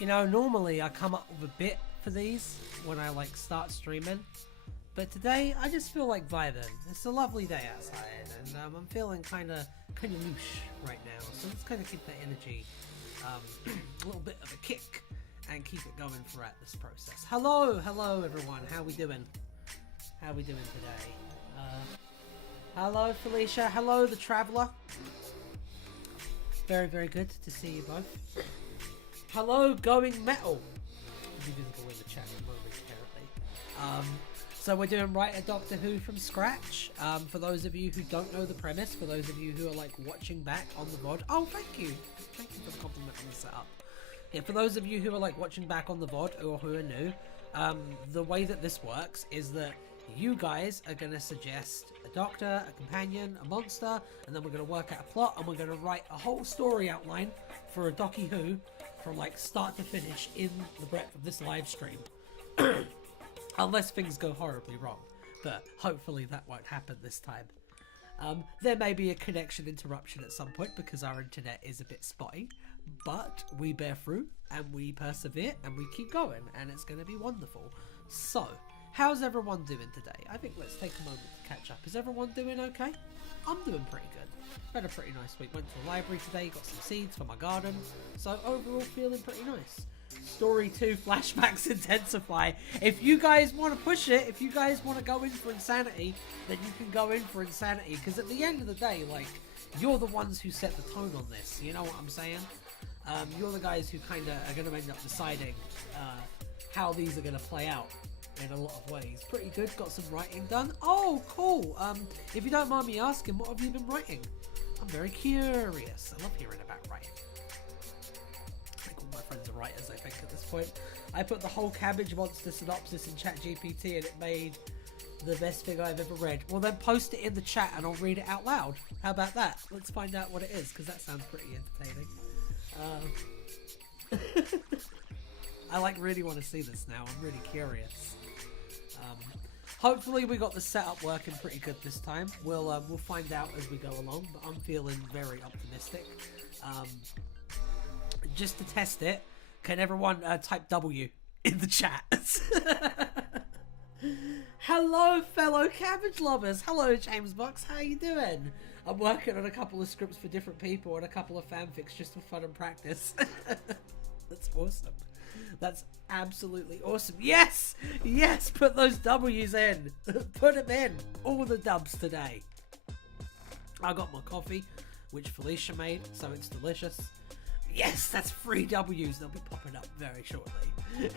You know, normally I come up with a bit for these when I like start streaming, but today I just feel like vibing. It's a lovely day outside, and I'm feeling kind of louche right now. So let's kind of keep that energy, a little bit of a kick, and keep it going throughout this process. Hello everyone. How we doing? How we doing today? Hello Felicia. Hello the Traveller. Very good to see you both. Hello Going Metal. Be visible in the chat momentarily. So we're doing Write a Doctor Who from scratch. For those of you who don't know the premise, for those of you who are like watching back on the VOD. Oh, thank you for the compliment on the setup. Yeah, for those of you who are like watching back on the VOD or who are new, the way that this works is that you guys are going to suggest a doctor, a companion, a monster, and then we're going to work out a plot, and we're going to write a whole story outline for a Docky Who from like start to finish in the breadth of this live stream. Unless things go horribly wrong, but hopefully that won't happen this time. There may be a connection interruption at some point because our internet is a bit spotty, but we bear through and we persevere and we keep going, and it's going to be wonderful. So, how's everyone doing today? I think let's take a moment to catch up. Is everyone doing okay? I'm doing pretty good. Had a pretty nice week. Went to the library today, got some seeds for my garden. So overall feeling pretty nice. Story 2 flashbacks intensify. If you guys want to push it, if you guys want to go in for insanity, then you can go in for insanity. Because at the end of the day, like, you're the ones who set the tone on this. You know what I'm saying? You're the guys who kind of are going to end up deciding how these are going to play out in a lot of ways. Pretty good. Got some writing done. Oh, cool. If you don't mind me asking, what have you been writing? I'm very curious. I love hearing about writing. I think all my friends are writers, I think, at this point. I put the whole cabbage monster synopsis in ChatGPT and it made the best thing I've ever read. Well, then post it in the chat and I'll read it out loud. How about that? Let's find out what it is, because that sounds pretty entertaining. I like really want to see this now. I'm really curious. Hopefully we got the setup working pretty good this time. We'll find out as we go along, but I'm feeling very optimistic. Just to test it, can everyone type W in the chat? Hello fellow cabbage lovers. Hello James Box, how you doing? I'm working on a couple of scripts for different people and a couple of fanfics just for fun and practice. That's awesome. That's absolutely awesome. Yes! Yes! Put those W's in. Put them in. All the dubs today. I got my coffee, which Felicia made, so it's delicious. Yes! That's 3 W's. They'll be popping up very shortly.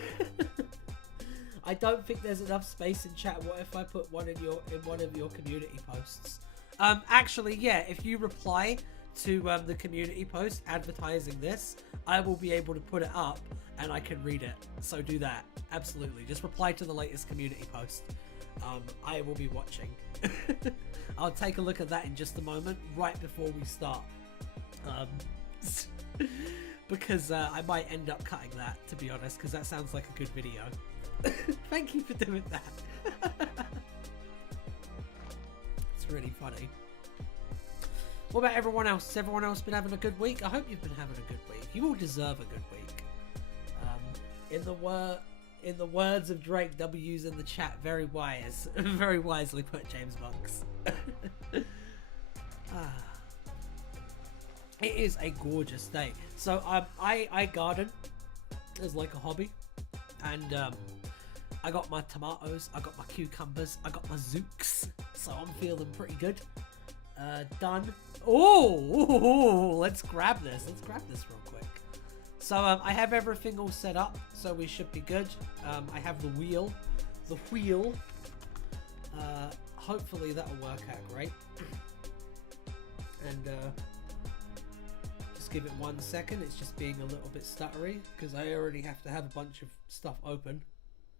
I don't think there's enough space in chat. What if I put one in one of your community posts? Actually, yeah, if you reply to the community post advertising this, I will be able to put it up and I can read it. So do that. Absolutely. Just reply to the latest community post. I will be watching. I'll take a look at that in just a moment, right before we start. Because I might end up cutting that, to be honest, because that sounds like a good video. Thank you for doing that. It's really funny. What about everyone else? Has everyone else been having a good week? I hope you've been having a good week. You all deserve a good week. In the words of Drake, W's in the chat, very wise. Very wisely put, James Box. It is a gorgeous day. So I garden as like a hobby. And I got my tomatoes, I got my cucumbers, I got my zooks. So I'm feeling pretty good. Done. Oh, let's grab this. Let's grab this real quick. So I have everything all set up, so we should be good. I have the wheel. Hopefully that'll work out great. And just give it 1 second. It's just being a little bit stuttery because I already have to have a bunch of stuff open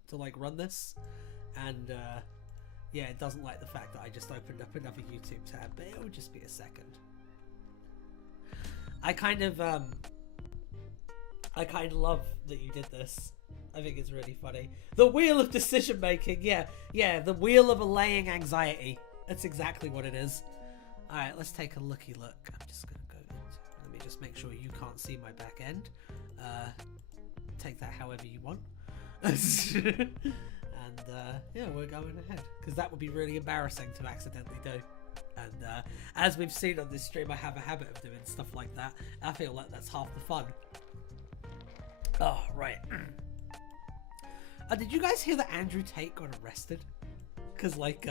to like run this. And yeah, it doesn't like the fact that I just opened up another YouTube tab, but it'll just be a second. I kind of love that you did this. I think it's really funny. The wheel of decision making. Yeah, the wheel of allaying anxiety. That's exactly what it is. All right, let's take a looky look. I'm just gonna go into, let me just make sure you can't see my back end. take that however you want. And yeah, we're going ahead, because that would be really embarrassing to accidentally do. And as we've seen on this stream, I have a habit of doing stuff like that. I feel like that's half the fun. Oh, right. Did you guys hear that Andrew Tate got arrested? Because, like,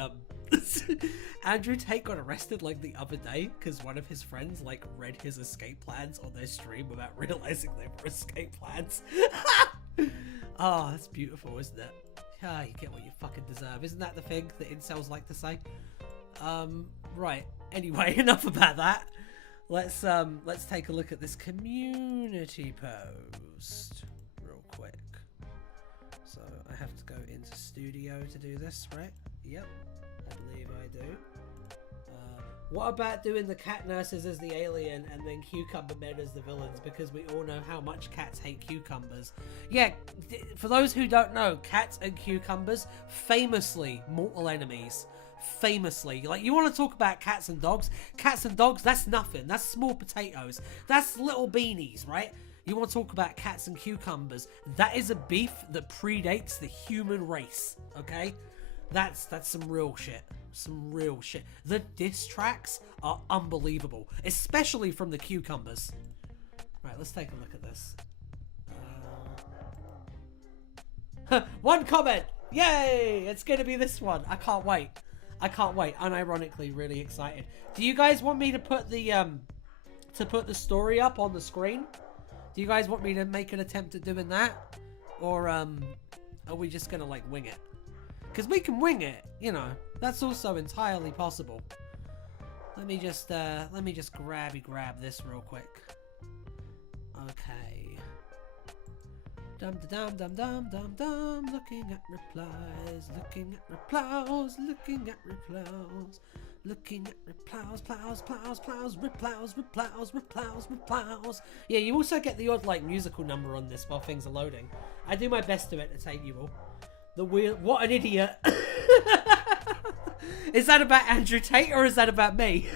Andrew Tate got arrested, like, the other day because one of his friends, like, read his escape plans on their stream without realizing they were escape plans. Oh, that's beautiful, isn't it? Ah, you get what you fucking deserve. Isn't that the thing that incels like to say? Right. Anyway, enough about that. Let's take a look at this community post real quick. So I have to go into studio to do this, right? Yep, I believe I do. What about doing the cat nurses as the alien and then cucumber men as the villains? Because we all know how much cats hate cucumbers. Yeah, for those who don't know, cats and cucumbers, famously mortal enemies. Famously. Like, you want to talk about cats and dogs? Cats and dogs, that's nothing. That's small potatoes. That's little beanies, right? You want to talk about cats and cucumbers? That is a beef that predates the human race, okay? That's some real shit. Some real shit. The diss tracks are unbelievable, especially from the cucumbers. Right, let's take a look at this. One comment! Yay! It's gonna be this one. I can't wait. I can't wait. Unironically, really excited. Do you guys want me to put the story up on the screen? Do you guys want me to make an attempt at doing that? Or are we just gonna like wing it? Because we can wing it, you know. That's also entirely possible. Let me just grab this real quick. Okay. Dum dum dum dum dum dum. Looking at replies, looking at replies, looking at replies, looking at replies, replies. Yeah, you also get the odd like musical number on this while things are loading. I do my best to entertain you all. The wheel. What an idiot! Is that about Andrew Tate or is that about me?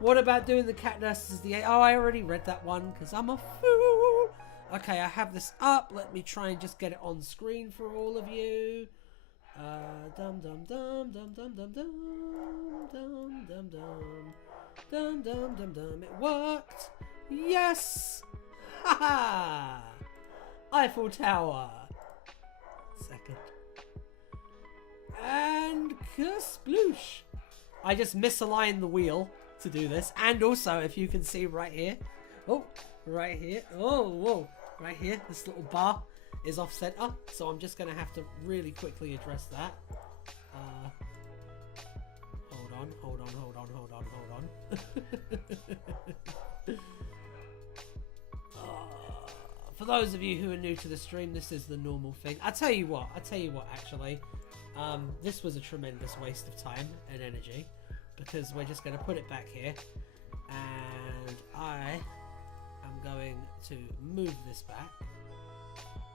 What about doing the cat nurses? Oh, I already read that one because I'm a fool. Okay, I have this up. Let me try and just get it on screen for all of you. Dum dum dum dum dum dum dum dum dum dum dum dum dum dum. It worked. Yes. Ha ha. Eiffel Tower. Second. And kasploosh. I just misaligned the wheel to do this. And also, if you can see right here. Oh, right here. Oh, whoa. Right here. This little bar is off center. So I'm just going to have to really quickly address that. Hold on. For those of you who are new to the stream, this is the normal thing. I tell you what, actually. This was a tremendous waste of time and energy because we're just going to put it back here and I am going to move this back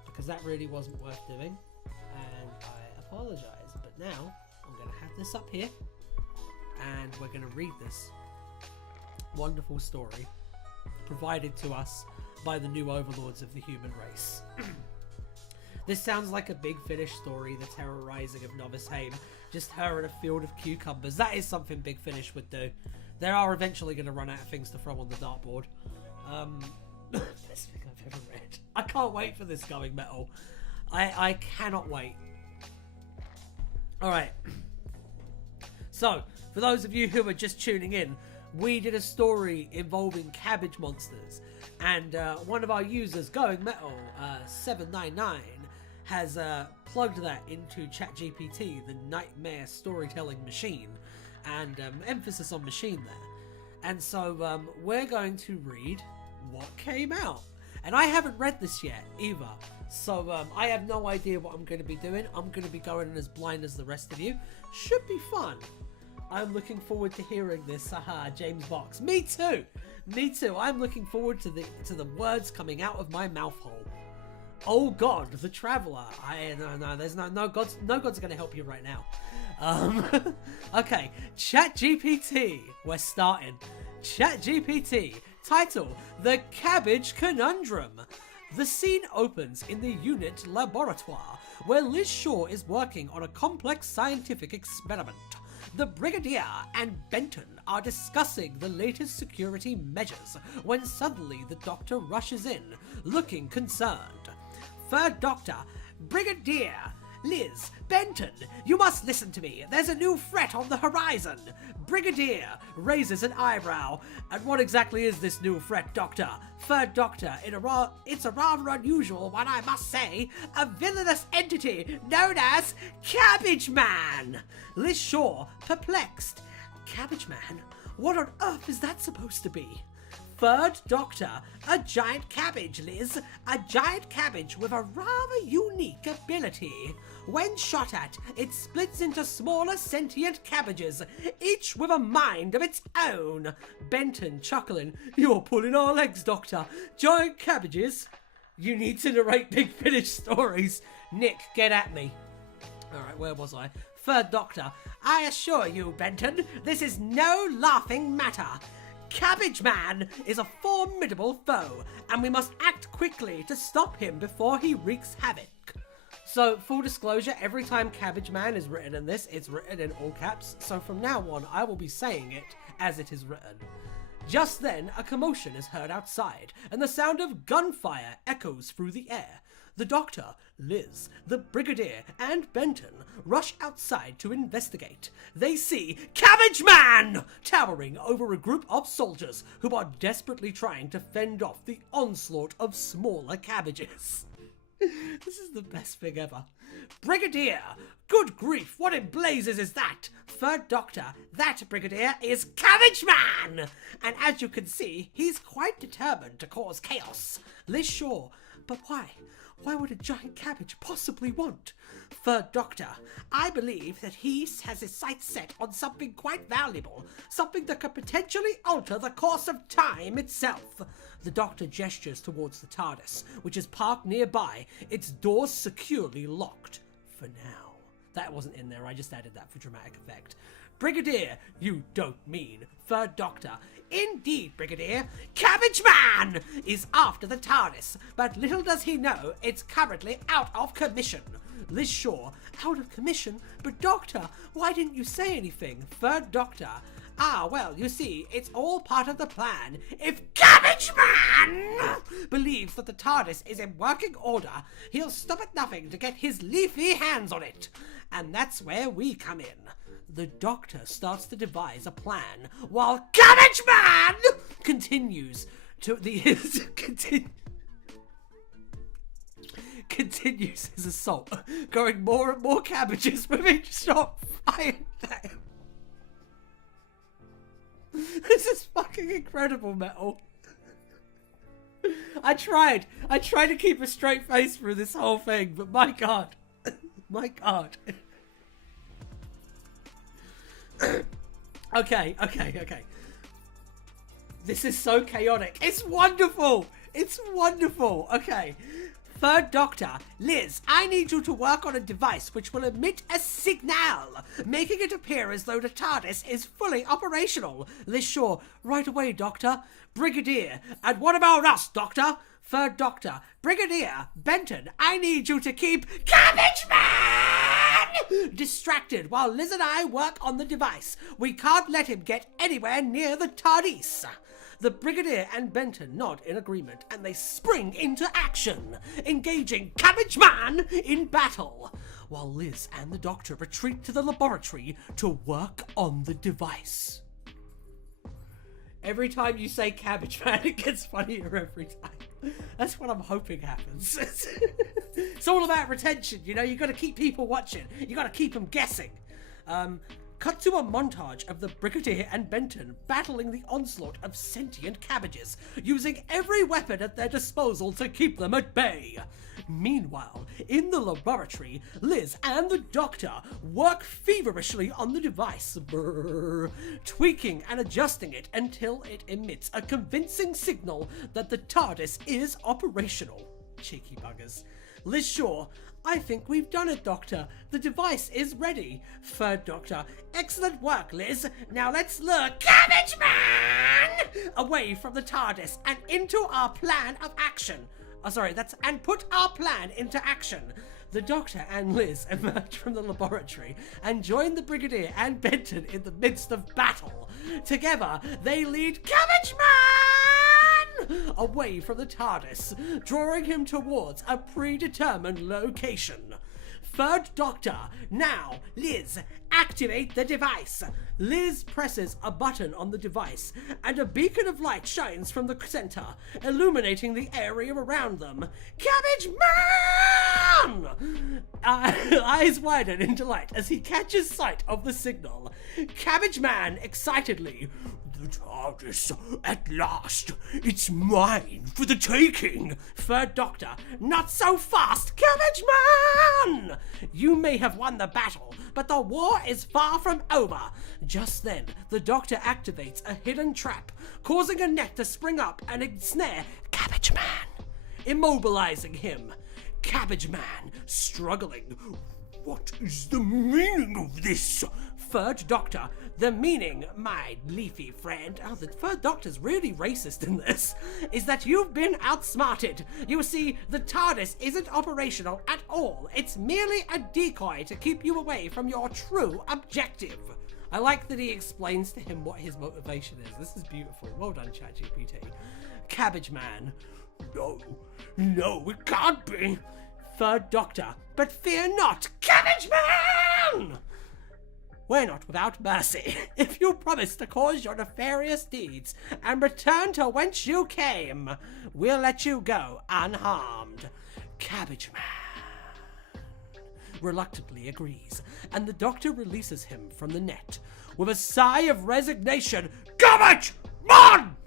because that really wasn't worth doing and I apologize, but now I'm going to have this up here and we're going to read this wonderful story provided to us by the new overlords of the human race. This sounds like a Big Finish story, the terrorizing of Novice Haim. Just her in a field of cucumbers. That is something Big Finish would do. They are eventually going to run out of things to throw on the dartboard. Best thing I've ever read. I can't wait for this going metal. I cannot wait. Alright. So, for those of you who are just tuning in, we did a story involving cabbage monsters. And one of our users, Going Metal 799, has plugged that into ChatGPT, the nightmare storytelling machine, and emphasis on machine there. And so we're going to read what came out. And I haven't read this yet either. So I have no idea what I'm going to be doing. I'm going to be going in as blind as the rest of you. Should be fun. I'm looking forward to hearing this. Haha, James Box. Me too. Me too. I'm looking forward to the words coming out of my mouth hole. Oh God, the Traveler. No. There's no God's going to help you right now. Okay, ChatGPT. We're starting. ChatGPT. Title: The Cabbage Conundrum. The scene opens in the unit laboratoire, where Liz Shaw is working on a complex scientific experiment. The Brigadier and Benton are discussing the latest security measures when suddenly the Doctor rushes in, looking concerned. Third Doctor, Brigadier, Liz, Benton, you must listen to me. There's a new threat on the horizon. Brigadier raises an eyebrow. And what exactly is this new threat, Doctor? Third Doctor, it's a rather unusual one, I must say. A villainous entity known as Cabbage Man. Liz Shaw, perplexed. Cabbage Man? What on earth is that supposed to be? Third Doctor, a giant cabbage, Liz. A giant cabbage with a rather unique ability. When shot at, it splits into smaller sentient cabbages, each with a mind of its own. Benton chuckling, you're pulling our legs, Doctor. Giant cabbages? You need to narrate Big Finish stories. Nick, get at me. Alright, where was I? Third Doctor, I assure you, Benton, this is no laughing matter. Cabbage Man is a formidable foe, and we must act quickly to stop him before he wreaks havoc. So, full disclosure, every time Cabbage Man is written in this, it's written in all caps, so from now on, I will be saying it as it is written. Just then, a commotion is heard outside, and the sound of gunfire echoes through the air. The Doctor, Liz, the Brigadier, and Benton rush outside to investigate. They see Cabbage Man towering over a group of soldiers who are desperately trying to fend off the onslaught of smaller cabbages. This is the best thing ever. Brigadier! Good grief, what in blazes is that? Third Doctor, that Brigadier is Cabbage Man! And as you can see, he's quite determined to cause chaos. Liz Shaw, but why? Why would a giant cabbage possibly want? Third Doctor, I believe that he has his sights set on something quite valuable, something that could potentially alter the course of time itself. The Doctor gestures towards the TARDIS, which is parked nearby, its doors securely locked. For now. That wasn't in there, I just added that for dramatic effect. Brigadier, you don't mean. Third Doctor, indeed, Brigadier. Cabbage Man is after the TARDIS, but little does he know it's currently out of commission. Liz Shaw, out of commission? But Doctor, why didn't you say anything? Third Doctor, well, you see, it's all part of the plan. If Cabbage Man believes that the TARDIS is in working order, he'll stop at nothing to get his leafy hands on it. And that's where we come in. The Doctor starts to devise a plan, while Cabbage Man continues continues his assault, growing more and more cabbages with each shot fired at him. This is fucking incredible, Metal. I tried to keep a straight face through this whole thing, but my god. My god. Okay. This is so chaotic. It's wonderful. Okay. Third Doctor, Liz, I need you to work on a device which will emit a signal, making it appear as though the TARDIS is fully operational. Liz Shaw, right away, Doctor. Brigadier, and what about us, Doctor? Third Doctor, Brigadier, Benton, I need you to keep Cabbage Man distracted while Liz and I work on the device. We can't let him get anywhere near the TARDIS. The Brigadier and Benton nod in agreement, and they spring into action, engaging Cabbage Man in battle, while Liz and the Doctor retreat to the laboratory to work on the device. Every time you say Cabbage Man, it gets funnier every time. That's what I'm hoping happens. It's all about retention, you know? You got to keep people watching. You got to keep them guessing. Cut to a montage of the Brigadier and Benton battling the onslaught of sentient cabbages, using every weapon at their disposal to keep them at bay. Meanwhile, in the laboratory, Liz and the Doctor work feverishly on the device, tweaking and adjusting it until it emits a convincing signal that the TARDIS is operational. Cheeky buggers. Liz Shaw, I think we've done it, Doctor. The device is ready. Third Doctor, excellent work, Liz. Now let's lure Cabbage Man away from the TARDIS and into our plan of action. and put our plan into action. The Doctor and Liz emerge from the laboratory and join the Brigadier and Benton in the midst of battle. Together, they lead Cabbage Man away from the TARDIS, drawing him towards a predetermined location. Third Doctor, now, Liz, activate the device. Liz presses a button on the device, and a beacon of light shines from the center, illuminating the area around them. Cabbage Man! Eyes widen in delight as he catches sight of the signal. Cabbage Man, excitedly, the TARDIS, at last, it's mine for the taking. Third Doctor, not so fast, Cabbage Man! You may have won the battle, but the war is far from over. Just then, the Doctor activates a hidden trap, causing a net to spring up and ensnare Cabbage Man, immobilizing him. Cabbage Man, struggling. What is the meaning of this? Third Doctor, the meaning, my leafy friend, the Third Doctor's really racist in this, is that you've been outsmarted. You see, the TARDIS isn't operational at all. It's merely a decoy to keep you away from your true objective. I like that he explains to him what his motivation is. This is beautiful. Well done, ChatGPT. Cabbage Man. No, it can't be. Third Doctor, but fear not, Cabbage Man! We're not without mercy. If you promise to cause your nefarious deeds and return to whence you came, we'll let you go unharmed. Cabbage Man reluctantly agrees, and the Doctor releases him from the net. With a sigh of resignation, Cabbage Man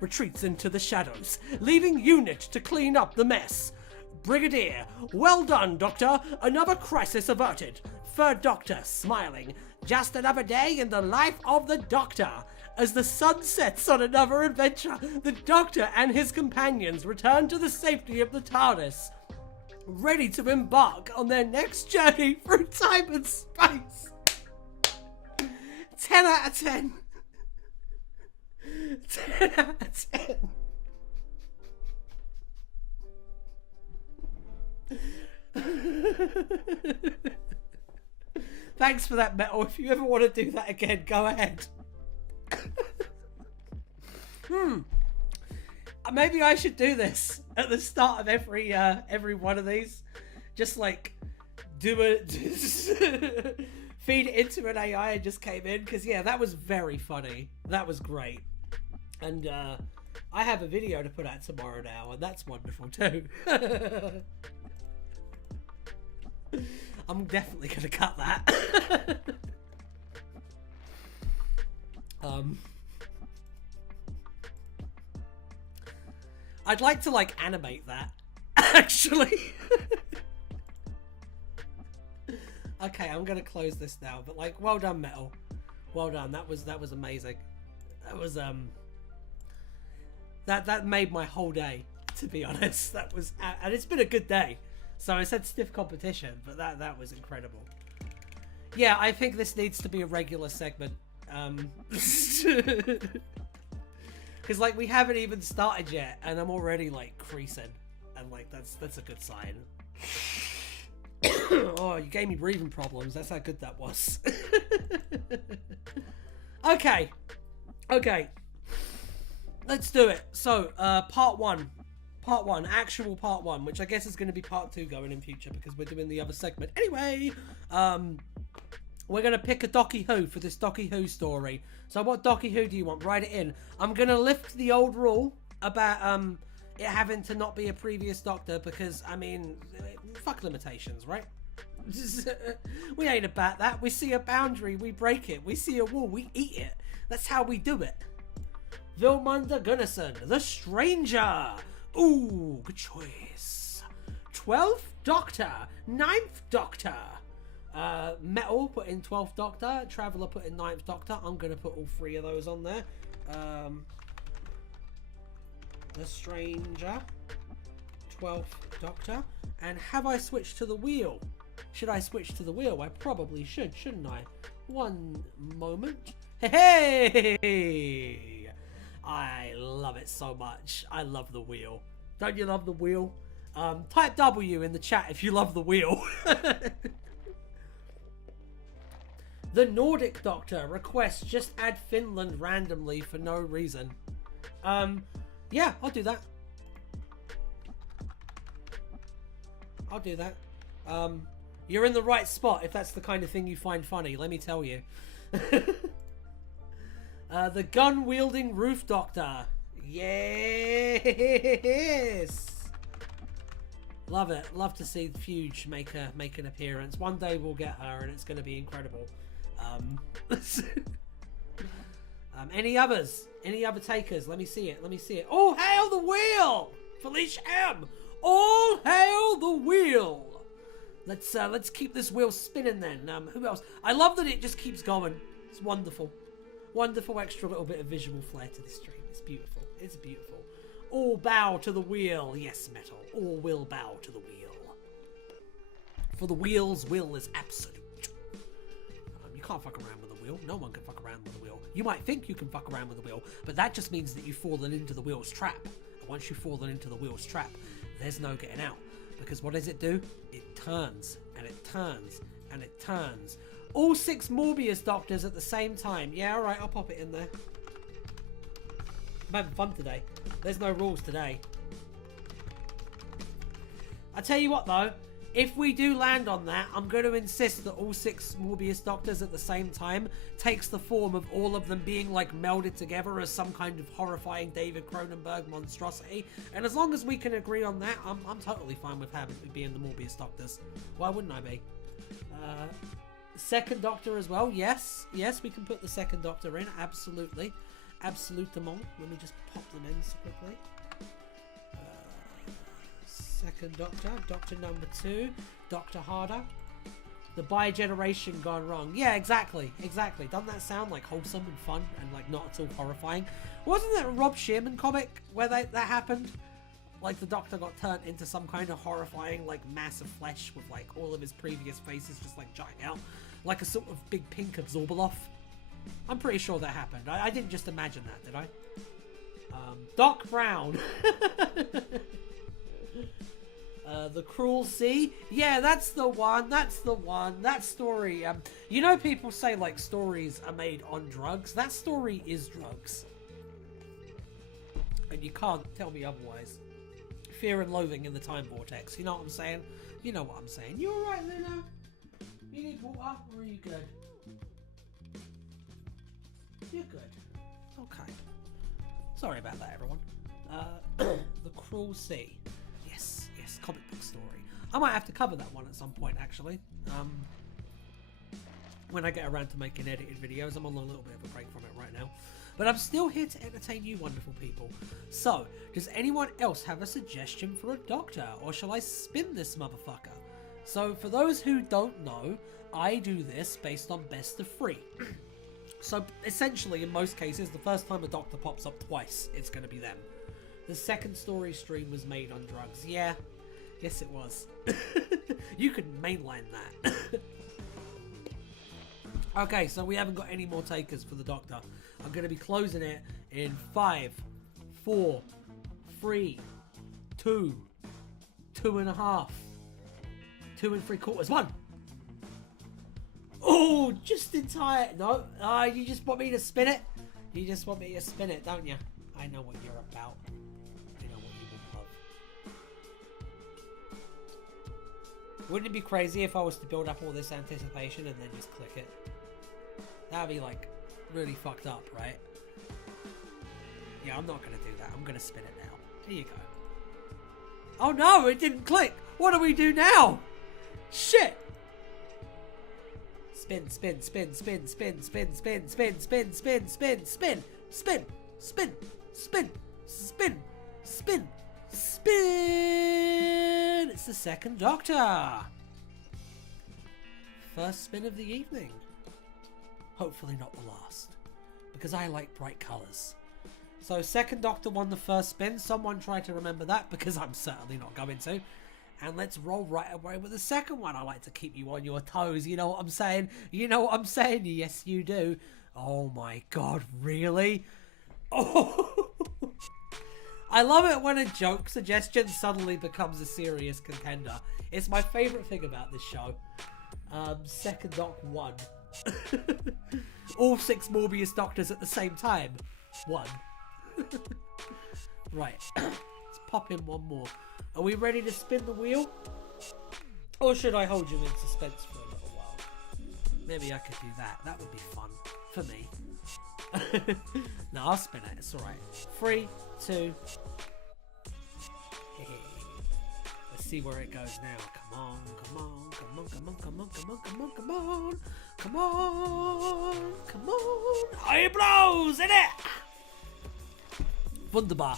retreats into the shadows, leaving Unit to clean up the mess. Brigadier, well done, Doctor. Another crisis averted. Third Doctor, smiling. Just another day in the life of the Doctor. As the sun sets on another adventure, the Doctor and his companions return to the safety of the TARDIS, ready to embark on their next journey through time and space. 10 out of 10. 10 out of 10. Thanks for that, Metal. If you ever want to do that again, go ahead. Maybe I should do this at the start of every one of these. Just like do it, feed it into an AI and just came in, because yeah, that was very funny. That was great. And I have a video to put out tomorrow now, and that's wonderful too. I'm definitely gonna cut that. I'd like to like animate that, actually. Okay, I'm gonna close this now, but like, well done, Metal. Well done. That was amazing. That was that made my whole day, to be honest. That was, and it's been a good day. So I said stiff competition, but that was incredible. Yeah, I think this needs to be a regular segment. Because like we haven't even started yet, and I'm already like creasing, and like that's a good sign. Oh, you gave me breathing problems. That's how good that was. Okay, let's do it. So part one, actual part one, which I guess is going to be part two going in future because we're doing the other segment anyway. We're going to pick a Docky Who for this Docky Who story. So what Docky Who do you want? Write it in. I'm going to lift the old rule about it having to not be a previous Doctor because, I mean, fuck limitations, right? We ain't about that. We see a boundary, we break it. We see a wall, we eat it. That's how we do it. Vilmunda Gunnarsson, The Stranger. Ooh, good choice. 12th Doctor, 9th Doctor. Metal put in 12th Doctor, Traveller put in 9th Doctor. I'm going to put all three of those on there. The Stranger, 12th Doctor. And have I switched to the wheel? Should I switch to the wheel? I probably should, shouldn't I? One moment. Hey! I love it so much. I love the wheel. Don't you love the wheel? Type W in the chat if you love the wheel. The Nordic Doctor requests just add Finland randomly for no reason. Yeah, I'll do that. I'll do that. You're in the right spot if that's the kind of thing you find funny, let me tell you. The gun-wielding roof doctor. Yes! Love it. Love to see Fuge make an appearance. One day we'll get her and it's going to be incredible. Any others? Any other takers? Let me see it. Let me see it. All hail the wheel! Felicia M! All hail the wheel! Let's keep this wheel spinning then. Who else? I love that it just keeps going. It's wonderful. Wonderful extra little bit of visual flair to the stream. It's beautiful. It's beautiful. All bow to the wheel. Yes, Metal. All will bow to the wheel. For the wheel's will is absolute. You can't fuck around with the wheel. No one can fuck around with the wheel. You might think you can fuck around with the wheel, but that just means that you've fallen into the wheel's trap. And once you've fallen into the wheel's trap, there's no getting out. Because what does it do? It turns, and it turns, and it turns. All 6 Morbius doctors at the same time. Yeah, alright, I'll pop it in there. I'm having fun today. There's no rules today. I tell you what though, if we do land on that, I'm going to insist that all 6 Morbius doctors at the same time takes the form of all of them being like melded together as some kind of horrifying David Cronenberg monstrosity. And as long as we can agree on that, I'm totally fine with having being the Morbius doctors. Why wouldn't I be? Second Doctor as well. Yes, we can put the Second Doctor in. Absolutely. Absolutement. Let me just pop them in so quickly. Second Doctor. Doctor number 2. Dr. Harder. The bi-generation gone wrong. Yeah, exactly. Exactly. Doesn't that sound like wholesome and fun and like not at all horrifying? Wasn't there a Rob Shearman comic where that happened? Like the Doctor got turned into some kind of horrifying like mass of flesh with like all of his previous faces just like jutting out. Like a sort of big pink Absorbaloff. I'm pretty sure that happened. I didn't just imagine that, did I? Doc Brown. The Cruel Sea. Yeah, that's the one. That's the one. That story. You know, people say like stories are made on drugs. That story is drugs. And you can't tell me otherwise. Fear and Loathing in the Time Vortex. You know what I'm saying? You know what I'm saying. You alright, Luna? You need water or are you good? You're good. Okay. Sorry about that, everyone. The Cruel Sea. Yes, comic book story. I might have to cover that one at some point, actually. When I get around to making edited videos. I'm on a little bit of a break from it right now. But I'm still here to entertain you wonderful people. So, does anyone else have a suggestion for a doctor? Or shall I spin this motherfucker? So, for those who don't know, I do this based on best of 3. So, essentially, in most cases, the first time a doctor pops up twice, it's going to be them. The second story stream was made on drugs. Yeah. Yes, it was. You could mainline that. Okay, so we haven't got any more takers for the Doctor. I'm going to be closing it in 5, 4, 3, 2, 2.5, 2 3/4, 1. Oh, just in time. No, you just want me to spin it? You just want me to spin it, don't you? I know what you're about. I know what you would love. Wouldn't it be crazy if I was to build up all this anticipation and then just click it? That'd be like really fucked up, right? Yeah, I'm not gonna do that. I'm gonna spin it now. Here you go. Oh no, it didn't click. What do we do now? Shit. Spin, spin, spin, spin, spin, spin, spin, spin, spin, spin, spin, spin, spin, spin, spin, spin, spin, spin. It's the Second Doctor. First spin of the evening. Hopefully not the last, because I like bright colours. So Second Doctor won the first spin. Someone try to remember that, because I'm certainly not going to. And let's roll right away with the second one. I like to keep you on your toes. You know what I'm saying? You know what I'm saying? Yes, you do. Oh my god, really? Oh, I love it when a joke suggestion suddenly becomes a serious contender. It's my favourite thing about this show. Second Doc 1. All 6 Morbius Doctors at the same time. 1. Right. Let's pop in one more. Are we ready to spin the wheel? Or should I hold you in suspense for a little while? Maybe I could do that. That would be fun. For me. No, I'll spin it. It's alright. 3, 2. Let's see where it goes now. Come on, come on, come on, come on, come on, come on, come on, come on. Come on, come on. It blows, innit? Wunderbar.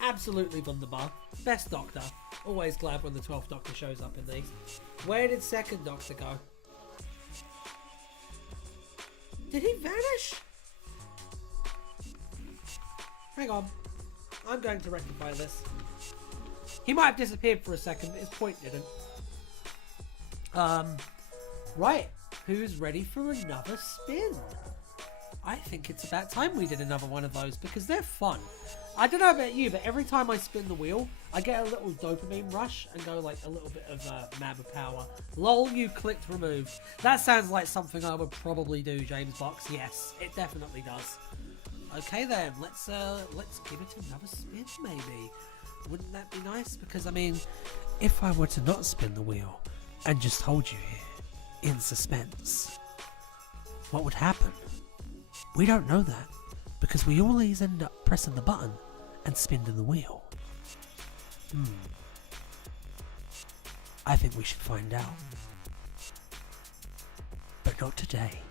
Absolutely wunderbar. Best Doctor. Always glad when the 12th Doctor shows up in these. Where did second Doctor go? Did he vanish? Hang on. I'm going to rectify this. He might have disappeared for a second, but his point didn't. Right. Who's ready for another spin? I think it's about time we did another one of those because they're fun. I don't know about you, but every time I spin the wheel, I get a little dopamine rush and go like a little bit of mab of power. Lol, you clicked remove. That sounds like something I would probably do, James Box. Yes, it definitely does. Okay then, let's give it another spin maybe. Wouldn't that be nice? Because I mean, if I were to not spin the wheel and just hold you here in suspense, what would happen? We don't know that because we always end up pressing the button and spinning the wheel. I think we should find out. But not today.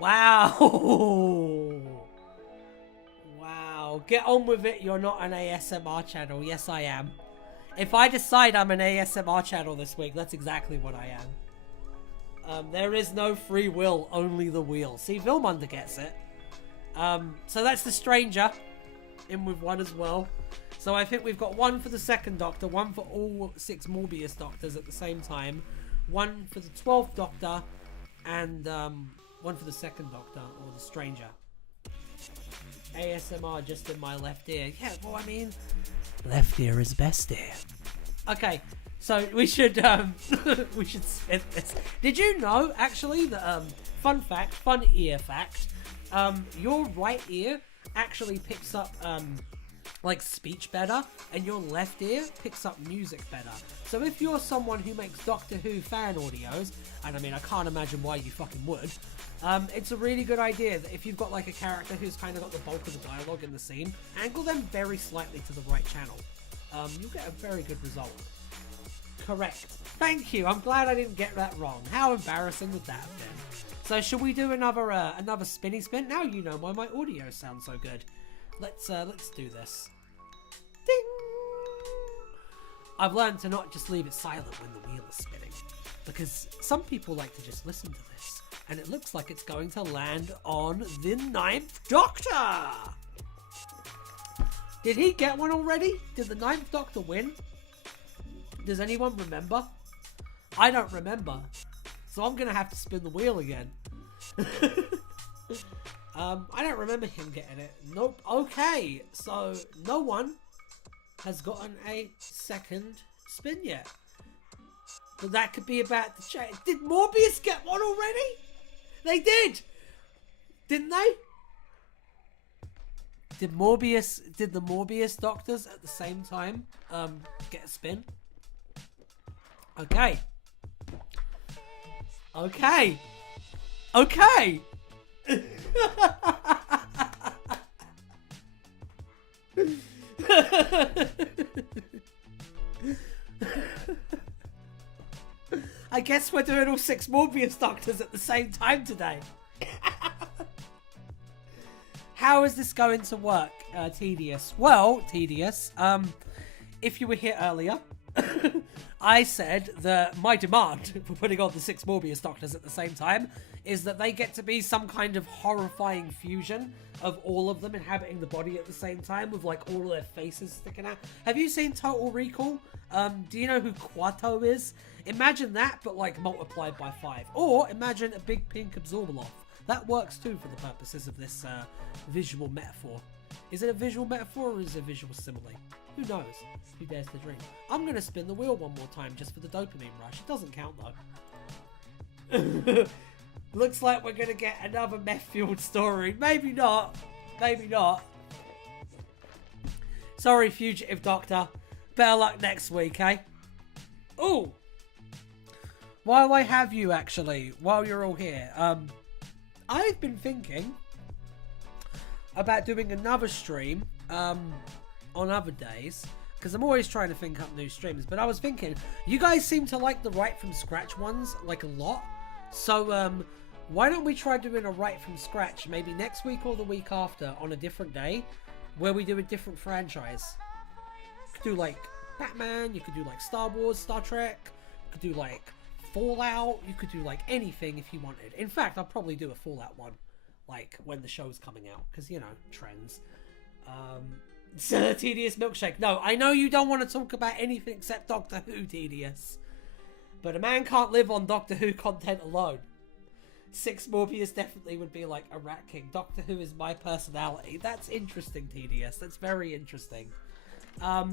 Wow. Wow. Get on with it. You're not an ASMR channel. Yes, I am. If I decide I'm an ASMR channel this week, that's exactly what I am. There is no free will, only the wheel. See, Vilmunda gets it. So that's the Stranger. In with one as well. So I think we've got one for the second Doctor, one for all 6 Morbius Doctors at the same time, one for the 12th Doctor, and one for the second Doctor, or the Stranger. ASMR just in my left ear. Yeah, well, I mean, left ear is best ear. Okay, so we should we should spin this. Did you know, actually, that fun fact, fun ear fact, your right ear actually picks up like speech better, and your left ear picks up music better. So if you're someone who makes Doctor Who fan audios, and I mean I can't imagine why you fucking would, it's a really good idea that if you've got like a character who's kind of got the bulk of the dialogue in the scene, angle them very slightly to the right channel. You'll get a very good result. Correct. Thank you. I'm glad I didn't get that wrong. How embarrassing would that have been? So should we do another spinny spin? Now you know why my audio sounds so good. Let's do this. Ding! I've learned to not just leave it silent when the wheel is spinning, because some people like to just listen to this, and it looks like it's going to land on the 9th Doctor. Did he get one already? Did the 9th Doctor win? Does anyone remember? I don't remember. So I'm going to have to spin the wheel again. I don't remember him getting it. Nope. Okay. So no one has gotten a second spin yet. But that could be about to change. Did Morbius get one already? They did. Didn't they? Did the Morbius Doctors at the same time get a spin? Okay. Okay. Okay. I guess we're doing all 6 Morbius Doctors at the same time today. How is this going to work, Tedious? Well, Tedious, if you were here earlier, I said that my demand for putting on the 6 Morbius Doctors at the same time is that they get to be some kind of horrifying fusion of all of them inhabiting the body at the same time with like all of their faces sticking out. Have you seen Total Recall? Do you know who Quato is? Imagine that, but like multiplied by 5. Or imagine a big pink Absorbaloff. That works too for the purposes of this visual metaphor. Is it a visual metaphor or is it a visual simile? Who knows? Who dares to dream? I'm going to spin the wheel one more time just for the dopamine rush. It doesn't count though. Looks like we're going to get another meth-fueled story. Maybe not. Maybe not. Sorry, Fugitive Doctor. Better luck next week, eh? Ooh. While I have you, actually, while you're all here, I've been thinking about doing another stream on other days, because I'm always trying to think up new streams. But I was thinking, you guys seem to like the Right From Scratch ones, like a lot. So, why don't we try doing a Right From Scratch, maybe next week or the week after, on a different day, where we do a different franchise. You could do, like, Batman, you could do, like, Star Wars, Star Trek, you could do, like, Fallout, you could do, like, anything if you wanted. In fact, I'll probably do a Fallout one, like, when the show's coming out, because, you know, trends. Tedious Milkshake. No, I know you don't want to talk about anything except Doctor Who, Tedious. But a man can't live on Doctor Who content alone. 6 Morbius definitely would be like a Rat King. Doctor Who is my personality. That's interesting, Tedious. That's very interesting. I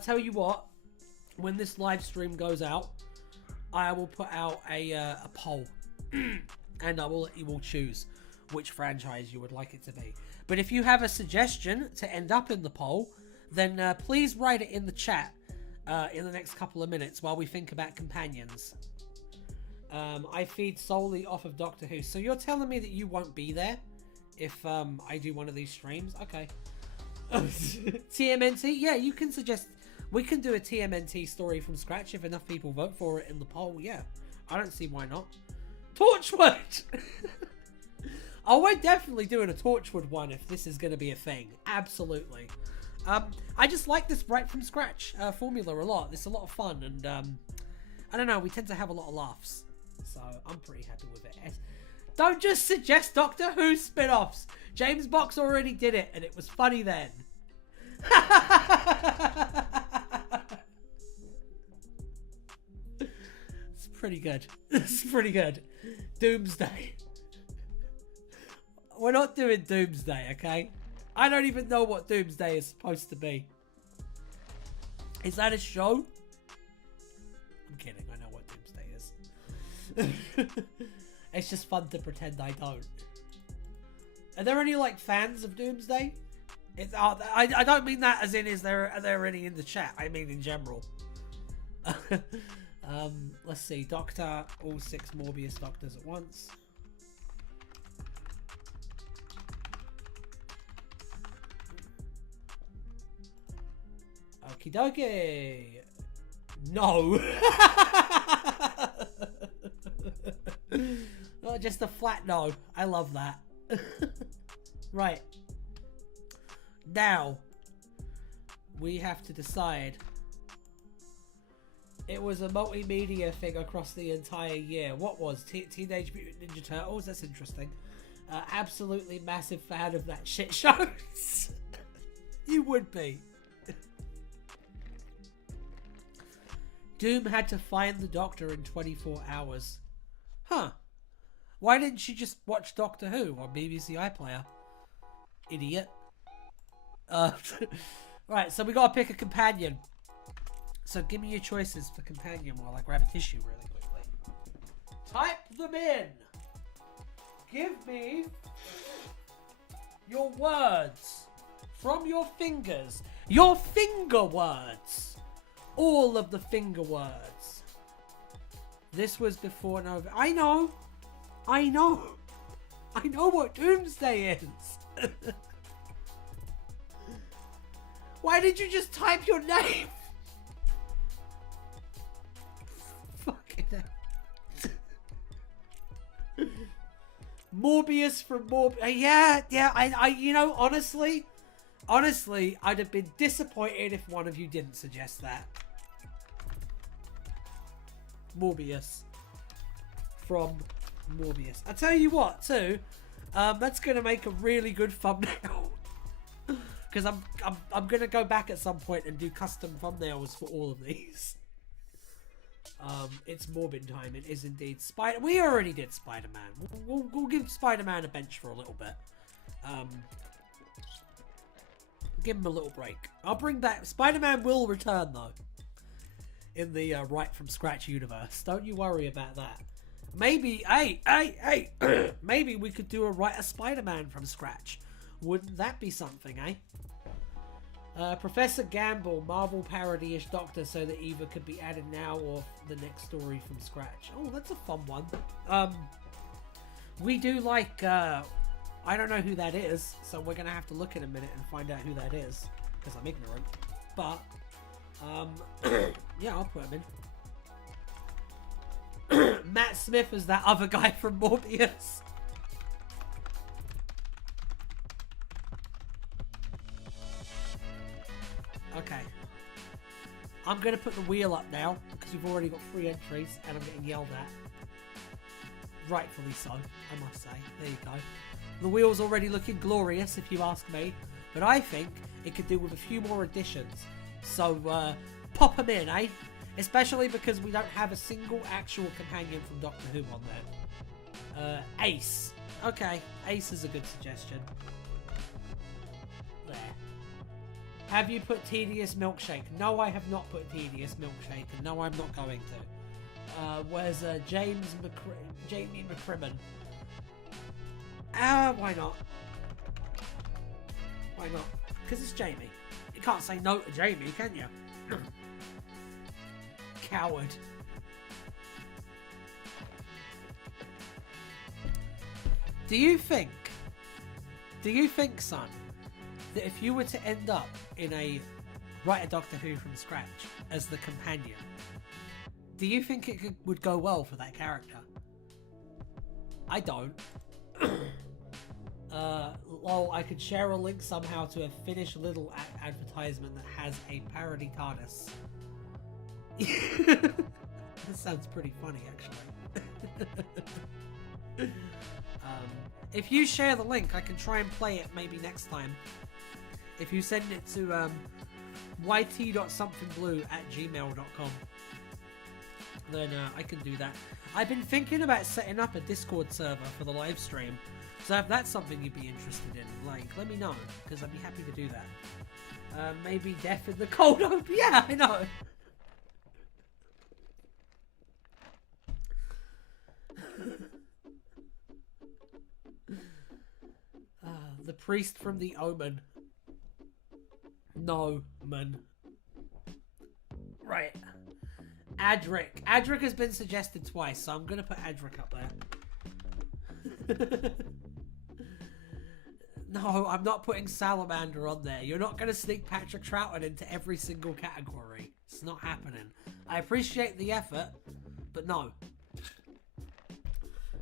tell you what, when this live stream goes out, I will put out a poll. And I will let you all choose which franchise you would like it to be. But if you have a suggestion to end up in the poll, then please write it in the chat in the next couple of minutes while we think about companions. I feed solely off of Doctor Who. So you're telling me that you won't be there if I do one of these streams? Okay. TMNT? Yeah, you can suggest... We can do a TMNT story from scratch if enough people vote for it in the poll. Yeah, I don't see why not. Torchwood! Oh, we're definitely doing a Torchwood one if this is going to be a thing. Absolutely. I just like this Right From Scratch formula a lot. It's a lot of fun, and I don't know, we tend to have a lot of laughs. So I'm pretty happy with it. Don't just suggest Doctor Who spin-offs. James Box already did it, and it was funny then. It's pretty good. It's pretty good. Doomsday. We're not doing Doomsday, okay? I don't even know what Doomsday is supposed to be. Is that a show? I'm kidding. I know what Doomsday is. It's just fun to pretend I don't. Are there any, like, fans of Doomsday? I don't mean that as in are there any in the chat. I mean in general. Let's see. Doctor, all 6 Morbius Doctors at once. Okie dokie. No. Oh, just a flat no. I love that. Right. Now, we have to decide. It was a multimedia thing across the entire year. What was? Teenage Mutant Ninja Turtles? That's interesting. Absolutely massive fan of that shit show. You would be. Doom had to find the Doctor in 24 hours. Huh. Why didn't she just watch Doctor Who on BBC iPlayer? Idiot. Right, so we gotta pick a companion. So give me your choices for companion while I grab a tissue really quickly. Type them in. Give me your words from your fingers. Your finger words. All of the finger words. This was before November. I know what Doomsday is. Why did you just type your name? Fucking hell. Morbius from Yeah, I you know, honestly, I'd have been disappointed if one of you didn't suggest that. Morbius from Morbius. I tell you what, too. That's gonna make a really good thumbnail. Because I'm gonna go back at some point and do custom thumbnails for all of these. It's Morbin time. It is indeed We already did Spider-Man. We'll give Spider-Man a bench for a little bit. Give him a little break. I'll bring back... Spider-Man will return, though. In the Right From Scratch universe. Don't you worry about that. Maybe... Hey! Maybe we could do a Spider-Man from scratch. Wouldn't that be something, eh? Professor Gamble, Marvel parody-ish Doctor, so that either could be added now or the next story from scratch. Oh, that's a fun one. We do like... I don't know who that is, so we're going to have to look in a minute and find out who that is, because I'm ignorant. But, yeah, I'll put him in. Matt Smith is that other guy from Morbius. Okay. I'm going to put the wheel up now, because we've already got 3 entries, and I'm getting yelled at. Rightfully so, I must say. There you go. The wheel's already looking glorious, if you ask me. But I think it could do with a few more additions. So, pop them in, eh? Especially because we don't have a single actual companion from Doctor Who on there. Ace. Okay, Ace is a good suggestion. There. Have you put Tedious Milkshake? No, I have not put Tedious Milkshake, and no, I'm not going to. Where's Jamie McCrimmon? Why not? Why not? Because it's Jamie. You can't say no to Jamie, can you? Coward. Do you think, son, that if you were to end up in a Write a Doctor Who from scratch as the companion, do you think it would go well for that character? I don't. Well, I could share a link somehow to a Finnish little advertisement that has a parody TARDIS. This sounds pretty funny, actually. If you share the link, I can try and play it maybe next time. If you send it to yt.somethingblue@gmail.com, then I can do that. I've been thinking about setting up a Discord server for the live stream, so if that's something you'd be interested in, like, let me know, because I'd be happy to do that. Maybe Death in the Cold Open. Yeah, I know. The priest from the Omen. No, man. Right. Adric. Adric has been suggested twice, so I'm going to put Adric up there. No, I'm not putting Salamander on there. You're not going to sneak Patrick Troughton into every single category. It's not happening. I appreciate the effort, but no.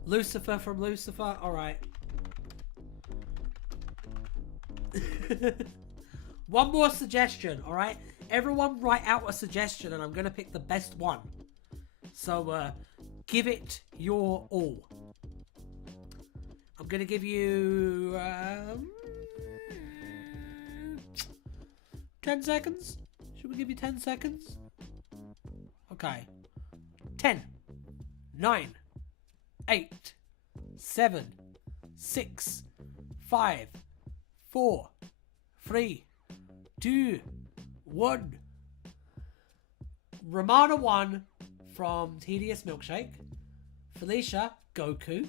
Lucifer from Lucifer? Alright. One more suggestion, alright? Everyone write out a suggestion and I'm going to pick the best one. So, give it your all. I'm going to give you 10 seconds. Should we give you 10 seconds? Okay. 10, 9, 8, 7, 6, 5, 4, 3, 2, 1. Romana 1 from Tedious Milkshake. Felicia, Goku.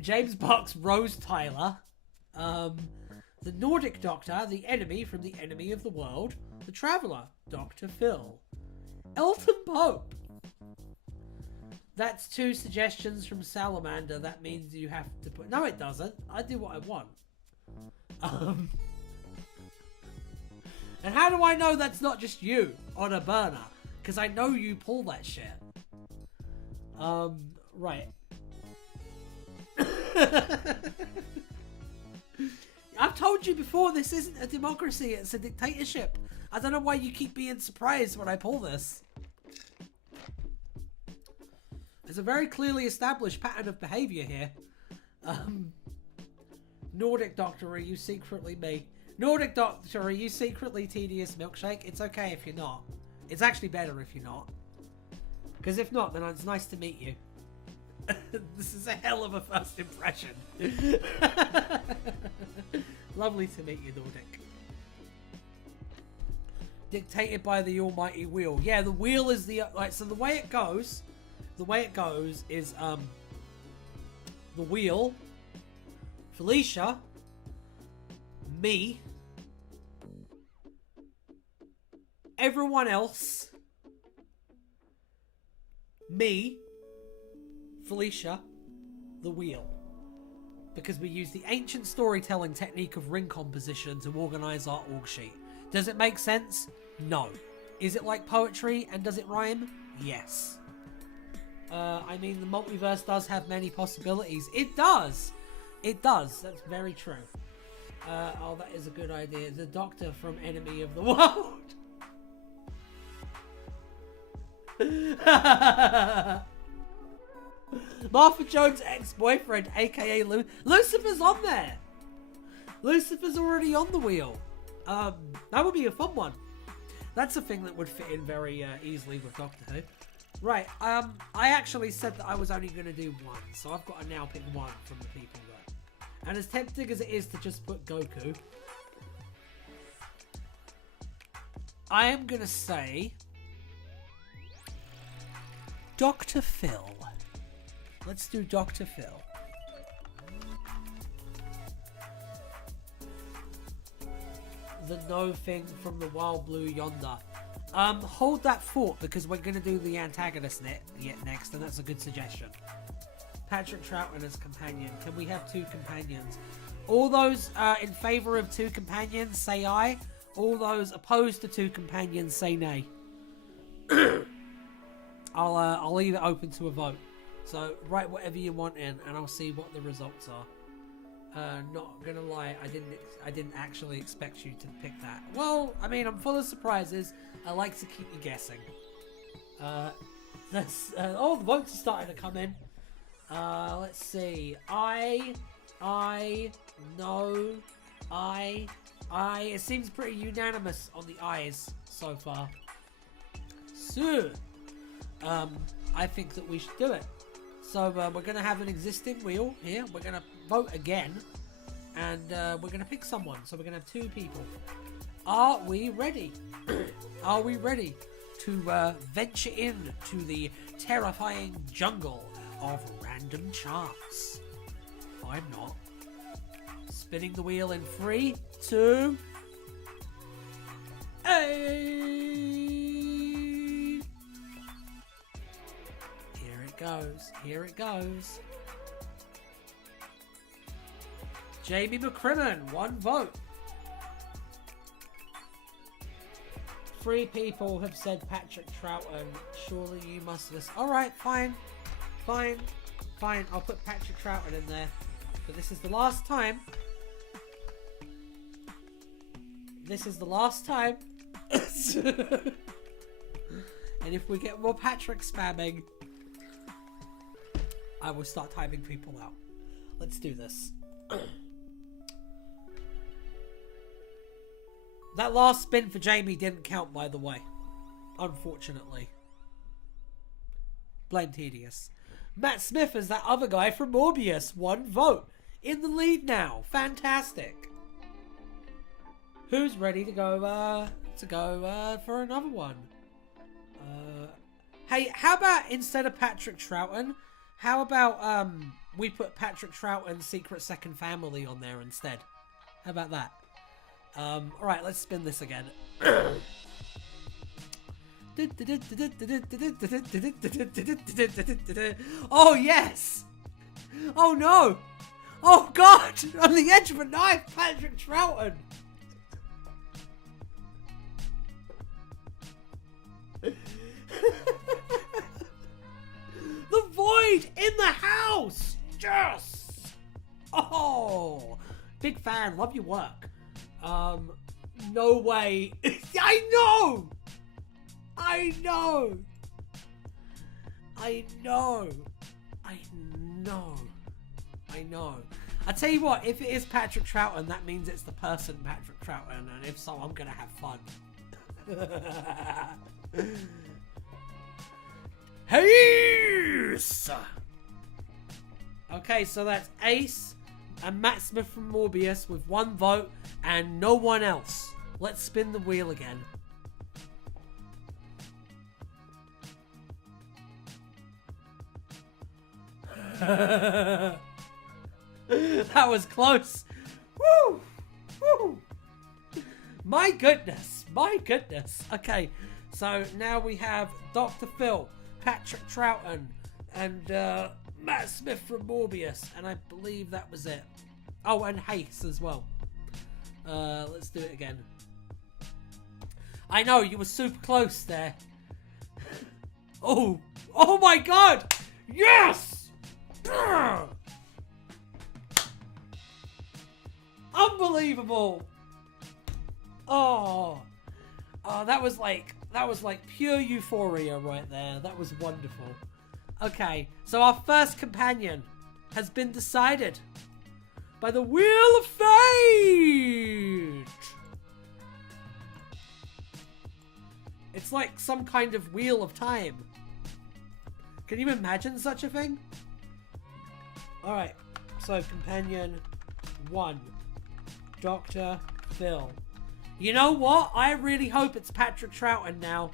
James Box, Rose Tyler. The Nordic Doctor, the enemy from the Enemy of the World. The Traveller, Dr. Phil. Elton Pope. That's 2 suggestions from Salamander. That means you have to put... No, it doesn't. I do what I want. And how do I know that's not just you on a burner? Because I know you pull that shit. Right. I've told you before, this isn't a democracy, it's a dictatorship. I don't know why you keep being surprised when I pull this. There's a very clearly established pattern of behavior here. Nordic Doctor, are you secretly me? Nordic Doctor, are you secretly Tedious Milkshake? It's okay if you're not. It's actually better if you're not. Because if not, then it's nice to meet you. This is a hell of a first impression. Lovely to meet you, Nordic. Dictated by the almighty wheel. Yeah, the wheel is the... Like, so the way it goes... The way it goes is, the wheel, Felicia, me, everyone else, me, Felicia, the wheel. Because we use the ancient storytelling technique of ring composition to organize our org sheet. Does it make sense? No. Is it like poetry and does it rhyme? Yes. I mean, the multiverse does have many possibilities. It does. It does. That's very true. Oh, that is a good idea. The Doctor from Enemy of the World. Martha Jones' ex-boyfriend, aka Lucifer's on there. Lucifer's already on the wheel. That would be a fun one. That's a thing that would fit in very easily with Doctor Who. Right, I actually said that I was only going to do one, so I've got to now pick one from the people there. And as tempting as it is to just put Goku, I am going to say Dr. Phil. Let's do Dr. Phil. The no thing from the wild blue yonder. Hold that thought because we're going to do the antagonist next, and that's a good suggestion. Patrick Troughton as companion. Can we have two companions? All those in favour of two companions, say aye. All those opposed to two companions, say nay. I'll leave it open to a vote. So write whatever you want in, and I'll see what the results are. Not gonna lie, I didn't actually expect you to pick that. Well, I mean, I'm full of surprises. I like to keep you guessing. Oh, the votes are starting to come in. Let's see. No, it seems pretty unanimous on the ayes so far. So, I think that we should do it. So we're going to have an existing wheel here. We're going to vote again. And we're going to pick someone. So we're going to have two people. Are we ready? Are we ready to venture into the terrifying jungle of random chance? I'm not. Spinning the wheel in 3, 2... Hey! Here it goes. Here it goes. Jamie McCrimmon, 1 vote. 3 people have said Patrick Troughton. Surely you must listen. Alright, fine. Fine. Fine. I'll put Patrick Troughton in there. But this is the last time. This is the last time. And if we get more Patrick spamming, I will start timing people out. Let's do this. That last spin for Jamie didn't count, by the way. Unfortunately. Blame Tedious. Matt Smith is that other guy from Morbius. 1 vote. In the lead now. Fantastic. Who's ready to go for another one? Hey, how about instead of Patrick Troughton, how about we put Patrick Troughton's Secret Second Family on there instead? How about that? Alright, let's spin this again. Oh, yes! Oh, no! Oh, God! On the edge of a knife, Patrick Troughton! The void in the house! Yes! Oh! Big fan, love your work. No way. I know! I know. I tell you what, if it is Patrick Troughton, that means it's the person Patrick Troughton, and if so, I'm gonna have fun. Ace! Okay, so that's Ace and Matt Smith from Morbius with 1 vote and no one else. Let's spin the wheel again. That was close. Woo! Woo! My goodness. Okay, so now we have Dr. Phil, Patrick Troughton, and Matt Smith from Morbius, and I believe that was it. Oh, and Hayes as well. Let's do it again. I know, you were super close there. Oh my god! Yes! Unbelievable! Oh, that was like pure euphoria right there. That was wonderful. Okay, so our first companion has been decided by the Wheel of Fate. It's like some kind of Wheel of Time. Can you imagine such a thing? Alright, so companion 1, Dr. Phil. You know what? I really hope it's Patrick Troughton now.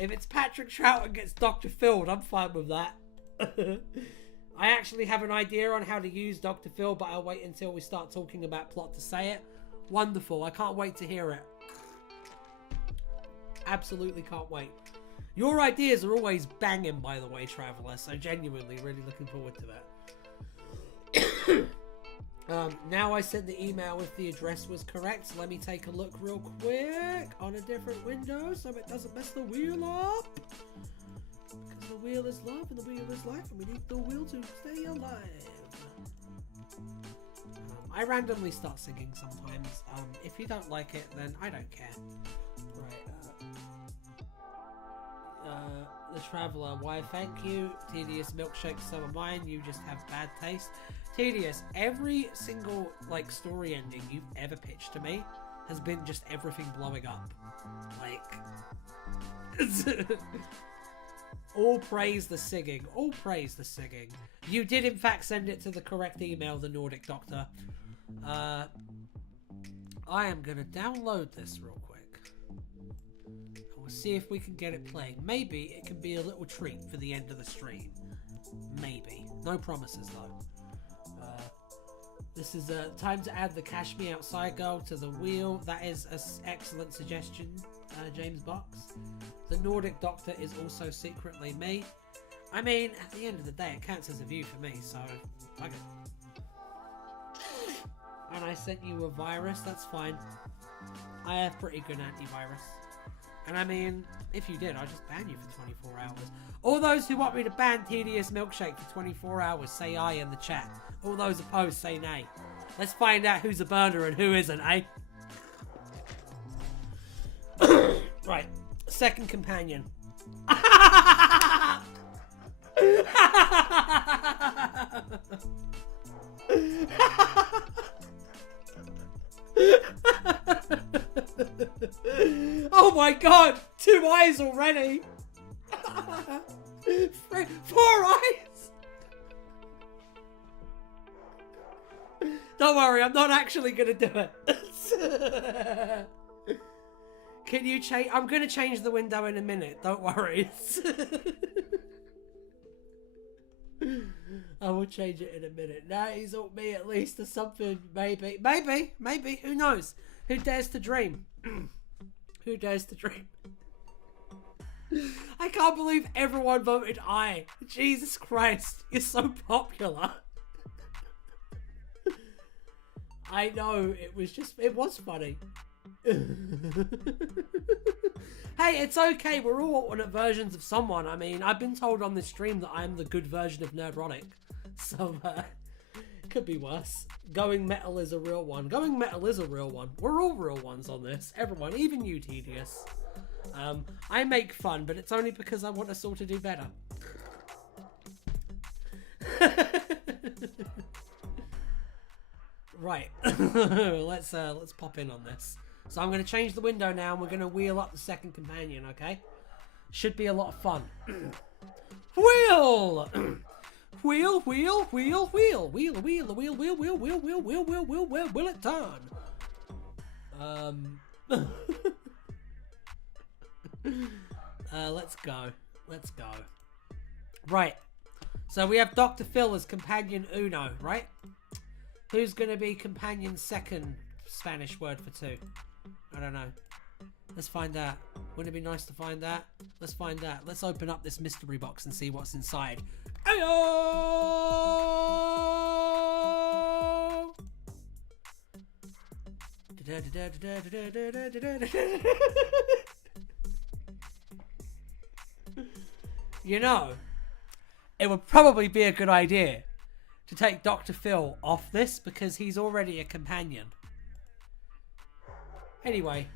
If it's Patrick Troughton gets Dr. Phil, I'm fine with that. I actually have an idea on how to use Dr. Phil, but I'll wait until we start talking about plot to say it. Wonderful. I can't wait to hear it. Absolutely can't wait. Your ideas are always banging, by the way, Traveller, so genuinely really looking forward to that. Now I sent the email if the address was correct, so let me take a look real quick on a different window so it doesn't mess the wheel up. Because the wheel is love and the wheel is life and we need the wheel to stay alive. I randomly start singing sometimes. If you don't like it, then I don't care. Right. The Traveller, why thank you. Tedious milkshake, so am mine. You just have bad taste. Tedious, every single story ending you've ever pitched to me has been just everything blowing up. All praise the singing. All praise the singing. You did in fact send it to the correct email, the Nordic Doctor. I am gonna download this real quick. We'll see if we can get it playing. Maybe it can be a little treat for the end of the stream. Maybe. No promises though. This is time to add the Cash Me Outside girl to the wheel. That is an excellent suggestion, James Box. The Nordic Doctor is also secretly me. I mean, at the end of the day, it counts as a view for me, so fuck it. And I sent you a virus, that's fine. I have pretty good antivirus. And I mean, if you did, I'll just ban you for 24 hours. All those who want me to ban Tedious Milkshake for 24 hours, say aye in the chat. All those opposed, say nay. Let's find out who's a burner and who isn't, eh? Right, second companion. Oh my god! 2 eyes already! 4 eyes! Don't worry, I'm not actually gonna do it. Can you change? I'm gonna change the window in a minute, don't worry. I will change it in a minute. Now he's on me at least or something. Maybe, who knows? Who dares to dream? Who dares to dream? I can't believe everyone voted aye. Jesus Christ, you're so popular. I know, it was funny. Hey, it's okay, we're all alternate versions of someone. I mean, I've been told on this stream that I'm the good version of Nerdrotic. So, could be worse. Going metal is a real one. Going metal is a real one. We're all real ones on this. Everyone, even you, Tedious. I make fun, but it's only because I want us all to do better. Right. let's pop in on this. So I'm going to change the window now, and we're going to wheel up the second companion, okay? Should be a lot of fun. Wheel! Wheel, wheel, wheel, wheel, wheel, wheel, wheel, wheel, wheel, wheel, wheel, wheel, wheel, wheel, wheel, will it turn? Let's go. Let's go. Right. So we have Dr. Phil as companion uno, right? Who's going to be companion second Spanish word for two? I don't know. Let's find out. Wouldn't it be nice to find that? Let's find out. Let's open up this mystery box and see what's inside. Ayo! You know, it would probably be a good idea to take Dr. Phil off this because he's already a companion. Anyway.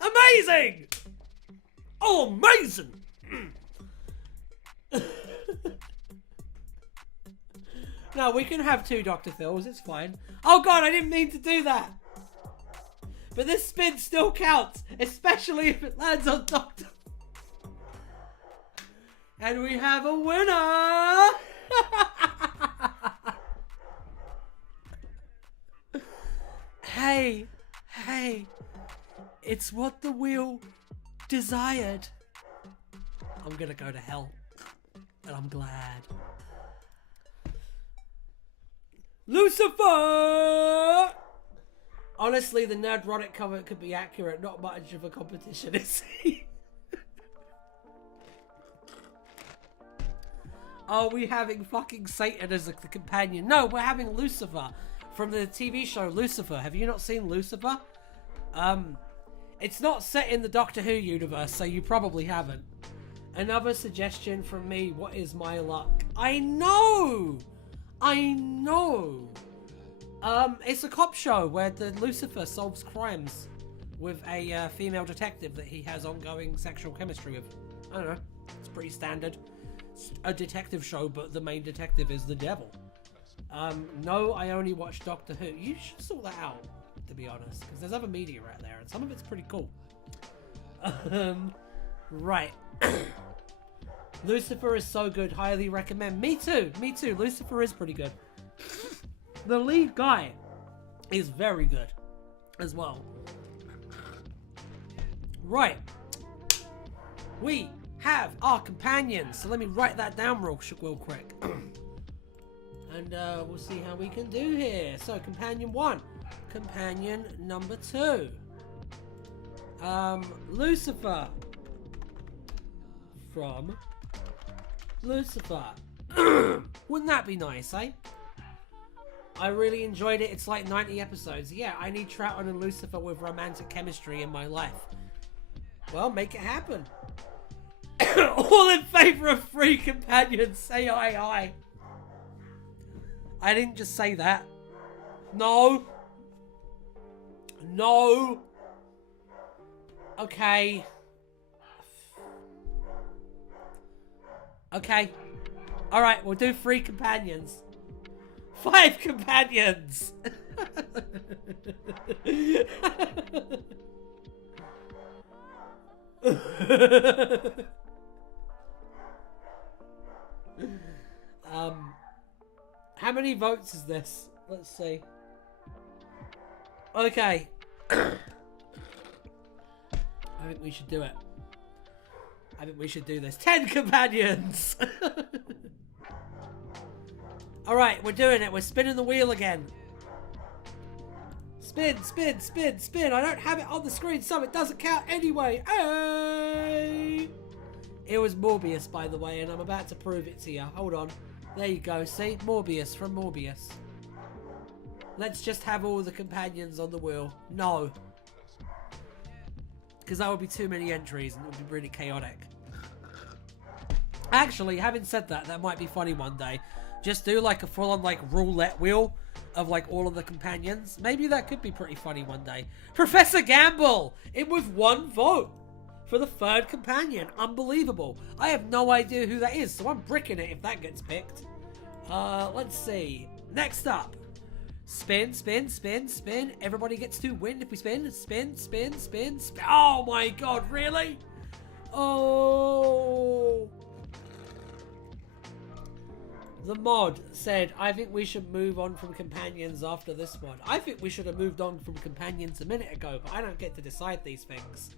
Amazing! Oh, amazing! No, we can have two Dr. Phils, it's fine. Oh god, I didn't mean to do that! But this spin still counts, especially if it lands on Dr. And we have a winner! Hey, hey, it's what the wheel desired. I'm gonna go to hell, and I'm glad. Lucifer! Honestly, the Nerdrotic cover could be accurate. Not much of a competition, is he? Are we having fucking Satan as the companion? No, we're having Lucifer from the TV show Lucifer. Have you not seen Lucifer? It's not set in the Doctor Who universe, so you probably haven't. Another suggestion from me. What is my luck? I know! It's a cop show where the Lucifer solves crimes with a female detective that he has ongoing sexual chemistry with. I don't know. It's pretty standard. It's a detective show, but the main detective is the devil. No, I only watch Doctor Who. You should sort that out, to be honest, because there's other media out there, and some of it's pretty cool. Right. Lucifer is so good, highly recommend. Me too, Lucifer is pretty good. The lead guy is very good as well. Right. We have our companions, so let me write that down real quick. And we'll see how we can do here. So, companion 1. Companion number 2. Lucifer. From Lucifer. Wouldn't that be nice, eh? I really enjoyed it. It's like 90 episodes. Yeah, I need Troughton and Lucifer with romantic chemistry in my life. Well, make it happen. All in favor of free companions. Say aye aye. I didn't just say that. No. No. Okay. Okay. Alright, we'll do 3 companions. 5 companions! How many votes is this? Let's see. Okay. I think we should do it. I think we should do this. 10 companions! Alright, we're doing it. We're spinning the wheel again. Spin, spin, spin, spin. I don't have it on the screen, so it doesn't count anyway. Hey! It was Morbius, by the way, and I'm about to prove it to you. Hold on. There you go. See? Morbius from Morbius. Let's just have all the companions on the wheel. No. Because that would be too many entries and it would be really chaotic. Actually, having said that, that might be funny one day. Just do like a full-on like roulette wheel of like all of the companions. Maybe that could be pretty funny one day. Professor Gamble in with 1 vote for the 3rd companion. Unbelievable. I have no idea who that is, so I'm bricking it if that gets picked. Let's see. Next up. Spin, spin, spin, spin. Everybody gets to win if we spin. Spin, spin, spin, spin. Oh my god, really? Oh. The mod said, I think we should move on from companions after this one. I think we should have moved on from companions a minute ago, but I don't get to decide these things.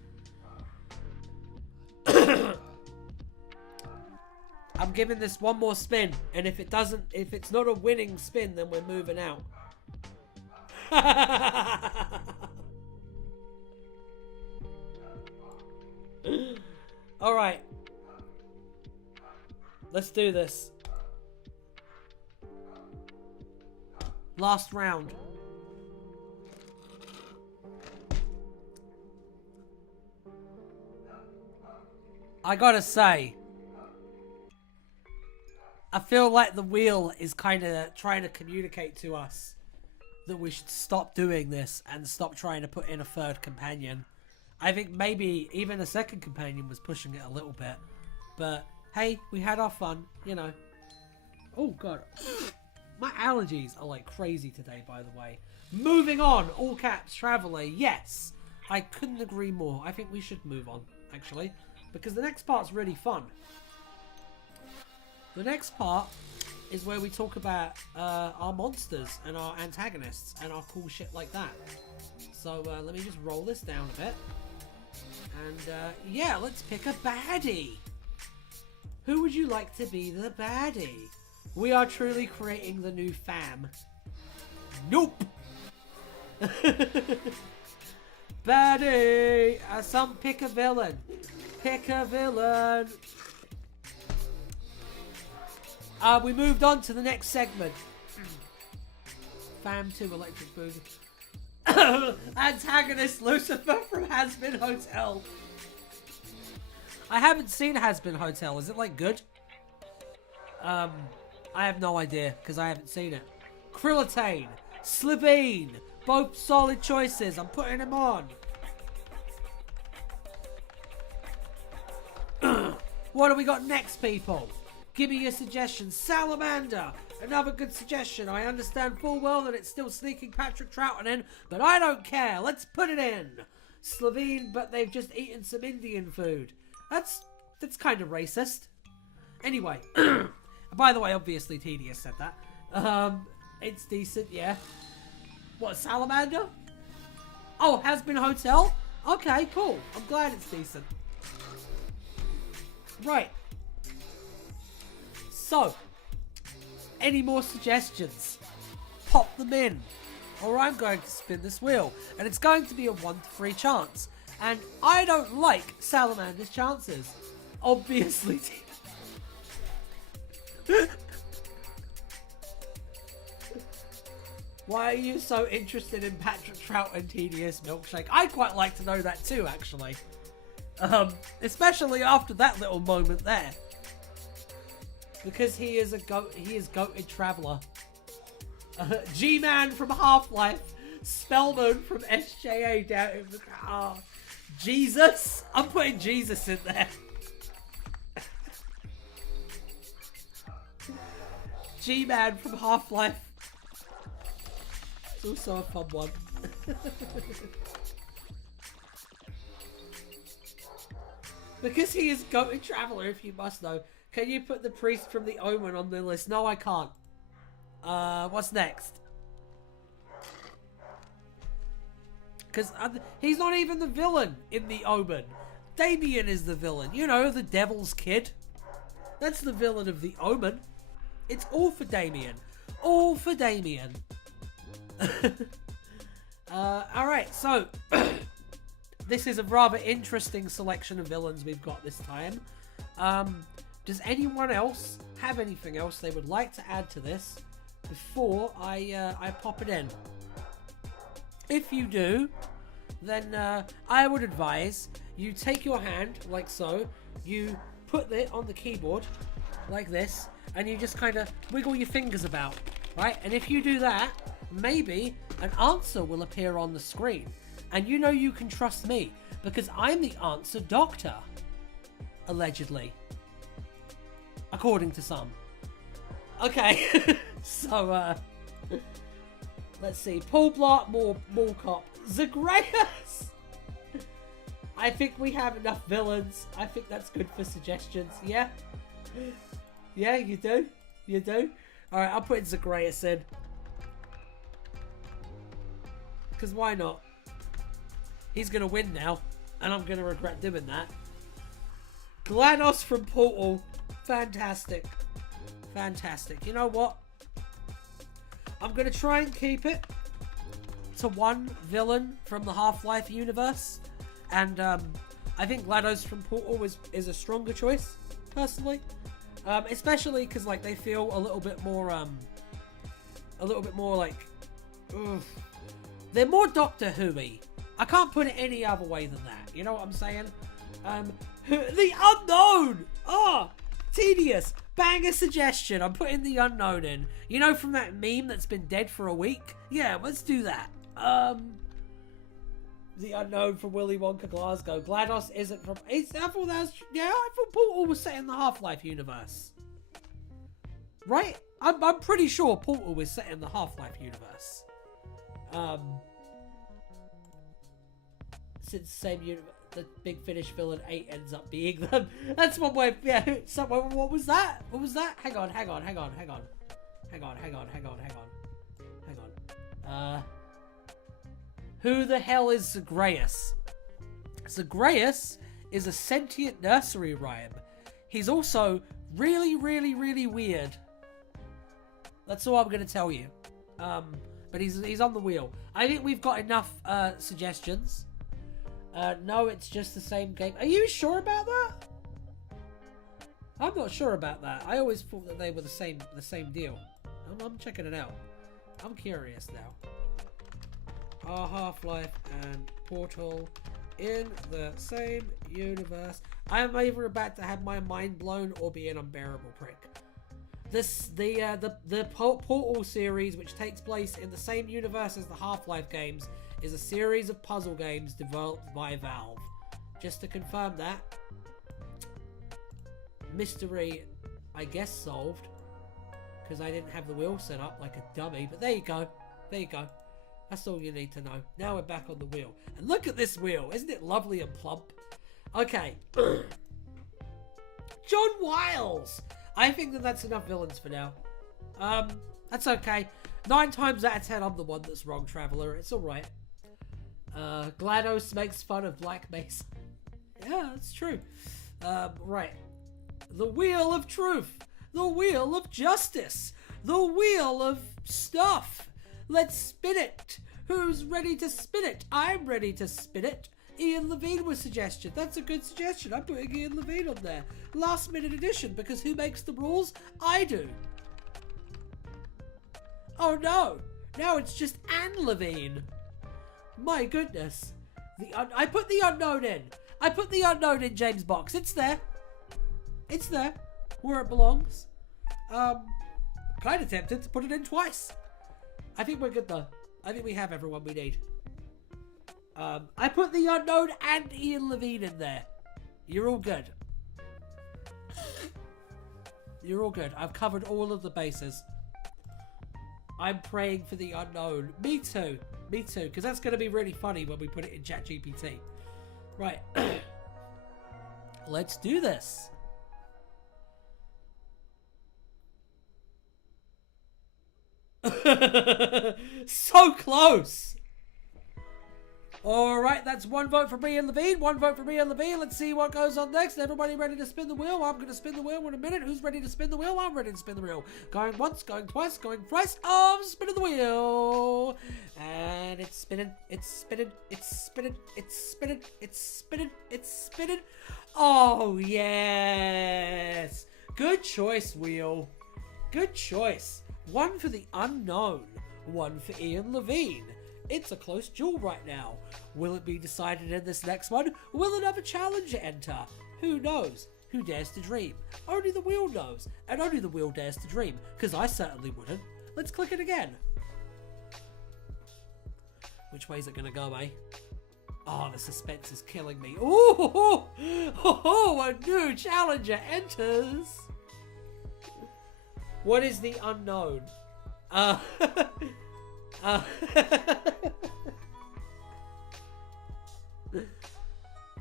I'm giving this one more spin, and if it's not a winning spin, then we're moving out. Alright. Let's do this. Last round. I gotta say, I feel like the wheel is kind of trying to communicate to us that we should stop doing this and stop trying to put in a 3rd companion. I think maybe even a 2nd companion was pushing it a little bit. But hey, we had our fun, you know. Oh god. My allergies are like crazy today, by the way. Moving on, all caps, Traveller, yes. I couldn't agree more. I think we should move on, actually. Because the next part's really fun. The next part is where we talk about our monsters and our antagonists and our cool shit like that. So let me just roll this down a bit. And yeah, let's pick a baddie. Who would you like to be the baddie? We are truly creating the new fam. Nope. Baddie. Some pick a villain. Pick a villain. We moved on to the next segment. Fam 2 Electric Boogie. Antagonist Lucifer from Has Been Hotel. I haven't seen Has Been Hotel. Is it like good? I have no idea because I haven't seen it. Krillitane, Slivine, both solid choices. I'm putting them on. What do we got next, people? Give me your suggestions. Salamander, another good suggestion. I understand full well that it's still sneaking Patrick Troughton in, but I don't care. Let's put it in. Slovene, but they've just eaten some Indian food. That's kind of racist. Anyway, by the way, obviously Tedious said that. It's decent, yeah. What, Salamander? Oh, Has Been Hotel? Okay, cool. I'm glad it's decent. Right. So, any more suggestions? Pop them in. Or I'm going to spin this wheel. And it's going to be a 1 to 3 chance. And I don't like Salamander's chances. Obviously. Why are you so interested in Patrick Trout and Tedious Milkshake? I'd quite like to know that too, actually. Especially after that little moment there. Because he is goated traveller. G-Man from Half-Life. Spellman from SJA down in the car. Jesus. I'm putting Jesus in there. G-Man from Half-Life. It's also a fun one. Because he is goated traveller, if you must know. Can you put the priest from the Omen on the list? No, I can't. What's next? Because he's not even the villain in the Omen. Damien is the villain. You know, the devil's kid. That's the villain of the Omen. It's all for Damien. All for Damien. Alright, so... this is a rather interesting selection of villains we've got this time. Does anyone else have anything else they would like to add to this before I pop it in? If you do, then I would advise you take your hand like so, you put it on the keyboard like this, and you just kind of wiggle your fingers about, right? And if you do that, maybe an answer will appear on the screen. And you know you can trust me, because I'm the answer doctor. Allegedly. According to some. Okay. So, let's see. Paul Blart, Mall Cop. Zagreus! I think we have enough villains. I think that's good for suggestions. Yeah? Yeah, you do? You do? Alright, I'll put Zagreus in. Because why not? He's going to win now. And I'm going to regret doing that. GLaDOS from Portal. Fantastic. Fantastic. You know what? I'm going to try and keep it to one villain from the Half-Life universe. And I think GLaDOS from Portal is a stronger choice, personally. Especially because like they feel a little bit more like, ugh. They're more Doctor Who-y. I can't put it any other way than that. You know what I'm saying? The Unknown! Oh, tedious. Bang a suggestion. I'm putting the Unknown in. You know, from that meme that's been dead for a week? Yeah, let's do that. The Unknown from Willy Wonka Glasgow. GLaDOS isn't from... I thought Portal was set in the Half-Life universe. Right? I'm pretty sure Portal was set in the Half-Life universe. Since the same universe, the Big Finish villain 8 ends up being them. That's one way. Yeah. So, what was that? What was that? Hang on. Who the hell is Zagreus? Zagreus is a sentient nursery rhyme. He's also really, really, really weird. That's all I'm going to tell you. But he's on the wheel. I think we've got enough suggestions. No, it's just the same game. Are you sure about that? I'm not sure about that. I always thought that they were the same deal. I'm checking it out. I'm curious now. Are Half-Life and Portal in the same universe? I am either about to have my mind blown or be an unbearable prick. The Portal series, which takes place in the same universe as the Half-Life games, is a series of puzzle games developed by Valve. Just to confirm that. Mystery, I guess, solved. Because I didn't have the wheel set up like a dummy. But there you go. There you go. That's all you need to know. Now we're back on the wheel. And look at this wheel. Isn't it lovely and plump? Okay. John Wiles. I think that's enough villains for now. That's okay. 9 times out of 10, I'm the one that's wrong, Traveller. It's alright. GLaDOS makes fun of Black Mesa. Yeah, that's true. Right. The Wheel of Truth. The Wheel of Justice. The Wheel of Stuff. Let's spin it. Who's ready to spin it? I'm ready to spin it. Ian Levine was suggested. That's a good suggestion. I'm putting Ian Levine on there. Last minute edition, because who makes the rules? I do. Oh no. Now it's just Anne Levine. My goodness. I put the Unknown in. I put the Unknown in James' box. It's there. It's there. Where it belongs. Kind of tempted to put it in twice. I think we're good though. I think we have everyone we need. I put the Unknown and Ian Levine in there. You're all good. You're all good. I've covered all of the bases. I'm praying for the Unknown. Me too. Me too. Because that's going to be really funny when we put it in ChatGPT. Right. Let's do this. So close. Alright, that's 1 vote for Ian Levine, 1 vote for Ian Levine. Let's see what goes on next. Everybody ready to spin the wheel? I'm going to spin the wheel in a minute. Who's ready to spin the wheel? I'm ready to spin the wheel. Going once, going twice, going thrice. Oh, I'm spinning the wheel. And it's spinning, it's spinning, it's spinning, it's spinning, it's spinning, it's spinning. Oh, yes. Good choice, wheel. Good choice. 1 for the Unknown, 1 for Ian Levine. It's a close duel right now. Will it be decided in this next one? Will another challenger enter? Who knows? Who dares to dream? Only the wheel knows, and only the wheel dares to dream, because I certainly wouldn't. Let's click it again. Which way is it going to go, eh? Oh, the suspense is killing me. Ooh, a new challenger enters. What is the unknown?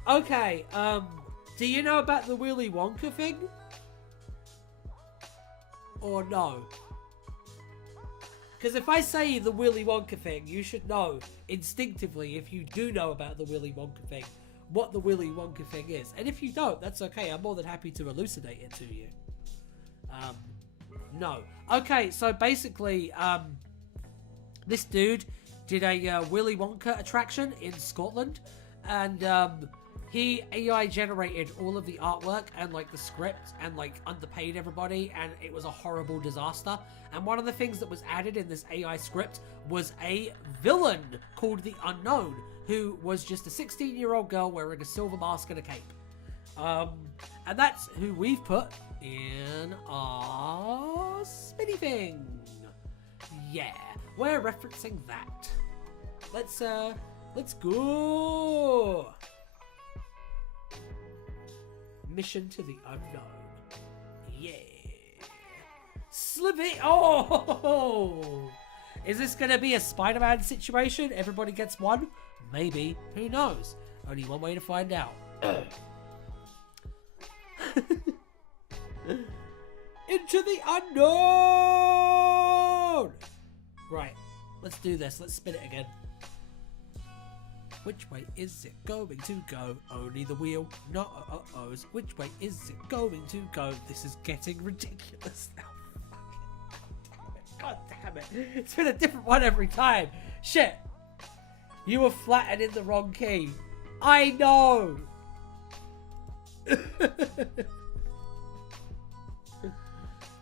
Okay, do you know about the Willy Wonka thing? Or no? Because if I say the Willy Wonka thing, you should know instinctively, if you do know about the Willy Wonka thing, what the Willy Wonka thing is. And if you don't, that's okay. I'm more than happy to elucidate it to you. No. Okay, so basically, this dude did a Willy Wonka attraction in Scotland, and he AI generated all of the artwork and like the script and like underpaid everybody, and it was a horrible disaster. And one of the things that was added in this AI script was a villain called the Unknown, who was just a 16-year-old girl wearing a silver mask and a cape. And that's who we've put in our spinny thing. Yeah, we're referencing that. Let's go. Mission to the unknown. Yeah. Slivy. Oh! Is this going to be a Spider-Man situation? Everybody gets one? Maybe. Who knows? Only one way to find out. Into the unknown! Right. Let's do this. Let's spin it again. Which way is it going to go? Only the wheel, not uh-ohs. Which way is it going to go? This is getting ridiculous now. God damn it. It's been a different one every time. Shit. You were flat and in the wrong key. I know.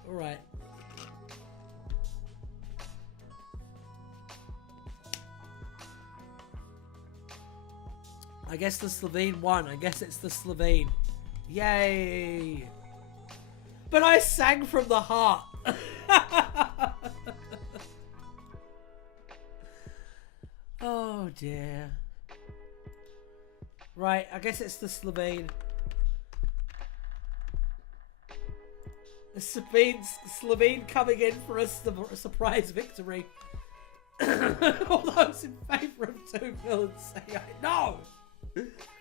Alright. I guess the Slovene won. I guess it's the Slovene. Yay! But I sang from the heart. Oh dear. Right, I guess it's the Slovene. The Slovene coming in for a surprise victory. All those in favour of two villains say no!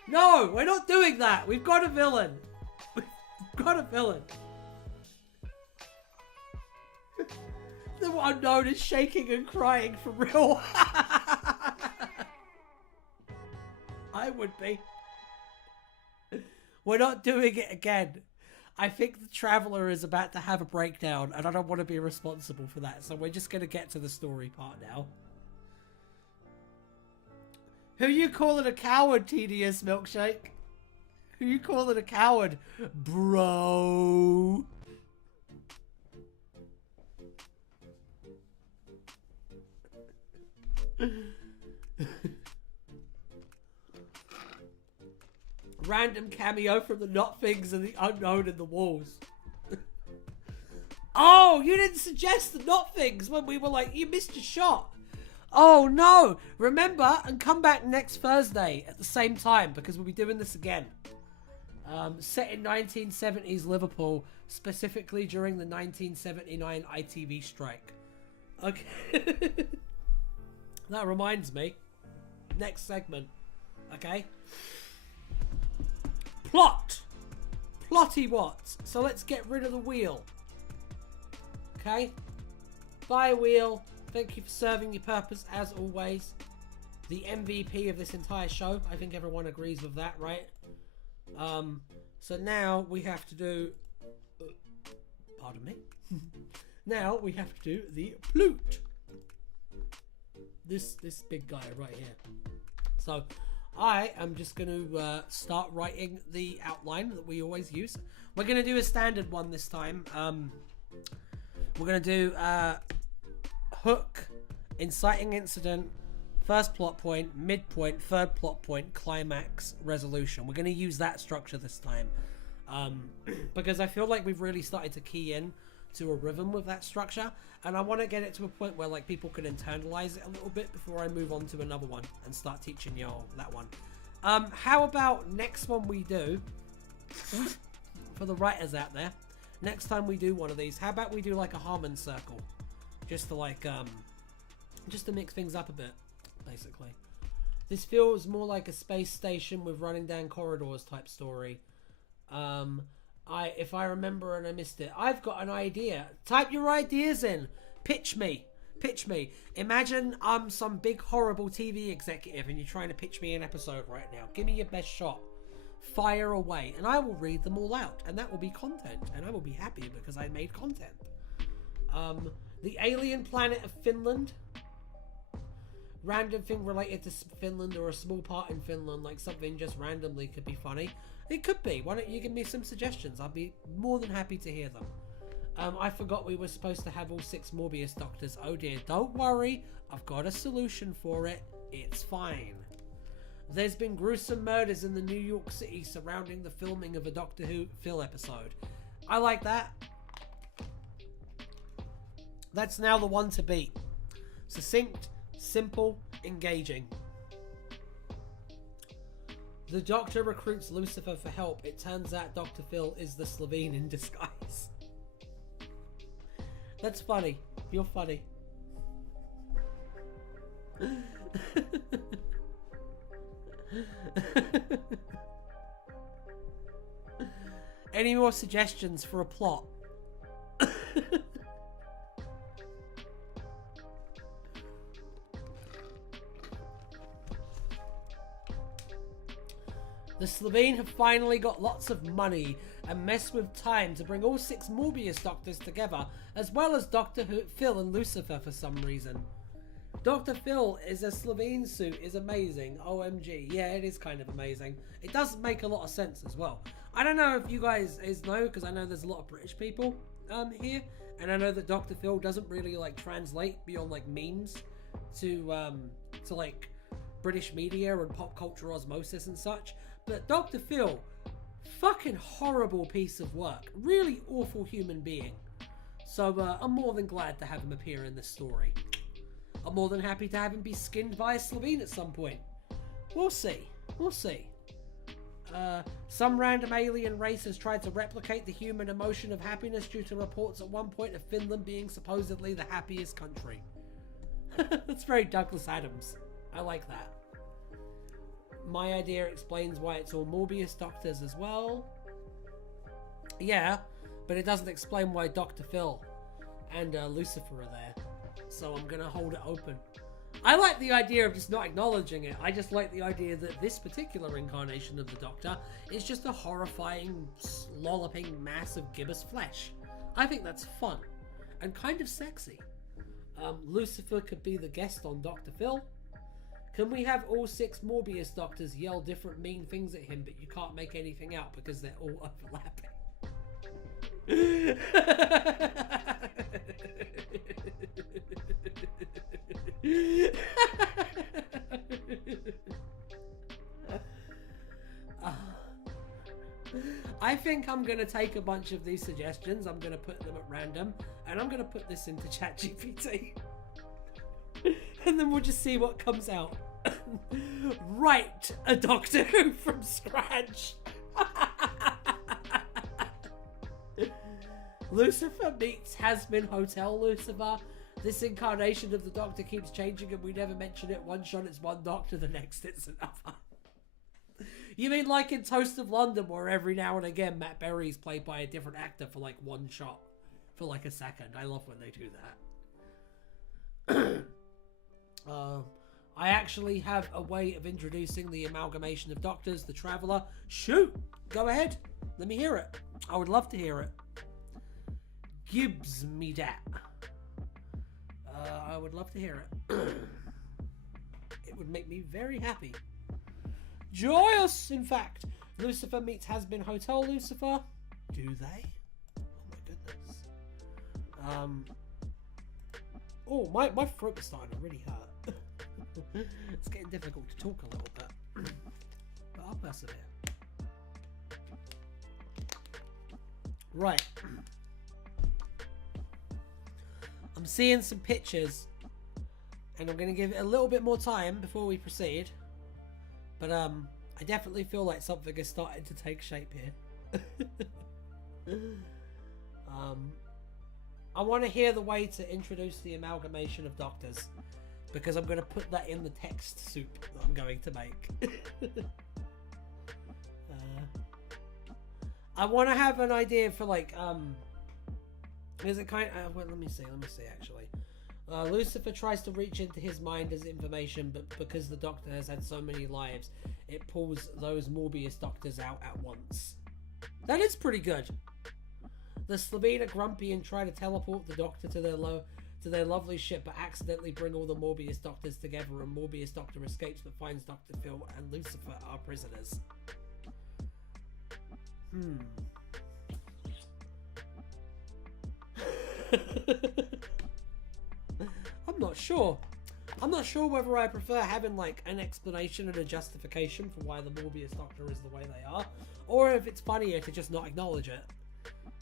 No, we're not doing that. We've got a villain. We've got a villain. The Unknown is shaking and crying for real. I would be. We're not doing it again. I think the Traveller is about to have a breakdown, and I don't want to be responsible for that. So we're just going to get to the story part now. Who you calling a coward, Tedious Milkshake? Who you calling a coward, bro? Random cameo from the Not Things and the Unknown in the walls. Oh, you didn't suggest the Not Things when we were like, you missed your shot. Oh no! Remember, and come back next Thursday at the same time, because we'll be doing this again. Set in 1970s Liverpool, specifically during the 1979 ITV strike. Okay. That reminds me. Next segment. Okay. Plot! Plotty what? So let's get rid of the wheel. Okay? Bye, wheel. Thank you for serving your purpose, as always. The MVP of this entire show. I think everyone agrees with that, right? So now we have to do... pardon me. Now we have to do the flute. This big guy right here. So I am just going to start writing the outline that we always use. We're going to do a standard one this time. We're going to do... hook, inciting incident, First plot point, midpoint, third plot point, climax, resolution. We're going to use that structure this time. Because I feel like we've really started to key in to a rhythm with that structure, and I want to get it to a point where like people can internalize it a little bit before I move on to another one and start teaching y'all that one. How about next one we do, for the writers out there, next time we do one of these, how about we do like a Harmon circle, just to like just to mix things up a bit, basically. This feels more like a space station with running down corridors type story. If I remember and I missed it, I've got an idea. Type your ideas in. Pitch me. Imagine I'm some big horrible TV executive and you're trying to pitch me an episode right now. Give me your best shot. Fire away, and I will read them all out, and that will be content, and I will be happy because I made content. The alien planet of Finland. Random thing related to Finland, or a small part in Finland, like something just randomly could be funny. It could be. Why don't you give me some suggestions? I'll be more than happy to hear them. I forgot we were supposed to have all 6 Morbius doctors. Oh dear, don't worry. I've got a solution for it. It's fine. There's been gruesome murders in the New York City surrounding the filming of a Doctor Who Phil episode. I like that. That's now the one to beat. Succinct, simple, engaging. The Doctor recruits Lucifer for help. It turns out Dr. Phil is the Slovene in disguise. That's funny. You're funny. Any more suggestions for a plot? The Slovene have finally got lots of money and messed with time to bring all 6 Morbius doctors together, as well as Dr. Phil and Lucifer for some reason. Dr. Phil is a Slovene suit is amazing. OMG. Yeah, it is kind of amazing. It does make a lot of sense as well. I don't know if you guys know, because I know there's a lot of British people here, and I know that Dr. Phil doesn't really like translate beyond like memes to like British media and pop culture osmosis and such. But Dr. Phil, fucking horrible piece of work. Really awful human being. So I'm more than glad to have him appear in this story. I'm more than happy to have him be skinned by a Slovene at some point. We'll see. We'll see. Some random alien race has tried to replicate the human emotion of happiness due to reports at one point of Finland being supposedly the happiest country. That's very Douglas Adams. I like that. My idea explains why it's all Morbius doctors as well. Yeah, but it doesn't explain why Dr. Phil and Lucifer are there. So I'm going to hold it open. I like the idea of just not acknowledging it. I just like the idea that this particular incarnation of the Doctor is just a horrifying, lolloping mass of gibbous flesh. I think that's fun and kind of sexy. Lucifer could be the guest on Dr. Phil. Can we have all 6 Morbius doctors yell different mean things at him, but you can't make anything out because they're all overlapping? I think I'm going to take a bunch of these suggestions, I'm going to put them at random, and I'm going to put this into ChatGPT. And then we'll just see what comes out. Write a Doctor Who from scratch. Lucifer meets Has-Been Hotel Lucifer. This incarnation of the Doctor keeps changing and we never mention it. One shot it's one Doctor, the next it's another. You mean like in Toast of London, where every now and again Matt Berry's played by a different actor for like one shot, for like a second. I love when they do that. I actually have a way of introducing the amalgamation of doctors, the Traveller. Shoot! Go ahead. Let me hear it. I would love to hear it. Gibbs me that. I would love to hear it. It would make me very happy. Joyous, in fact. Lucifer meets Has-Been Hotel Lucifer. Do they? Oh my goodness. Oh, my throat is starting to really hurt. It's getting difficult to talk a little bit, but I'll persevere. Right. I'm seeing some pictures, and I'm going to give it a little bit more time before we proceed. But I definitely feel like something is starting to take shape here. I want to hear the way to introduce the amalgamation of doctors, because I'm going to put that in the text soup that I'm going to make. I want to have an idea for like is it kind of, well, let me see actually. Lucifer tries to reach into his mind as information, but because the Doctor has had so many lives, it pulls those Morbius doctors out at once. That is pretty good. The Slovene are grumpy and try to teleport the Doctor to their lovely ship, but accidentally bring all the Morbius doctors together, and Morbius Doctor escapes but finds Dr. Phil and Lucifer are prisoners. I'm not sure whether I prefer having like an explanation and a justification for why the Morbius Doctor is the way they are, or if it's funnier to just not acknowledge it.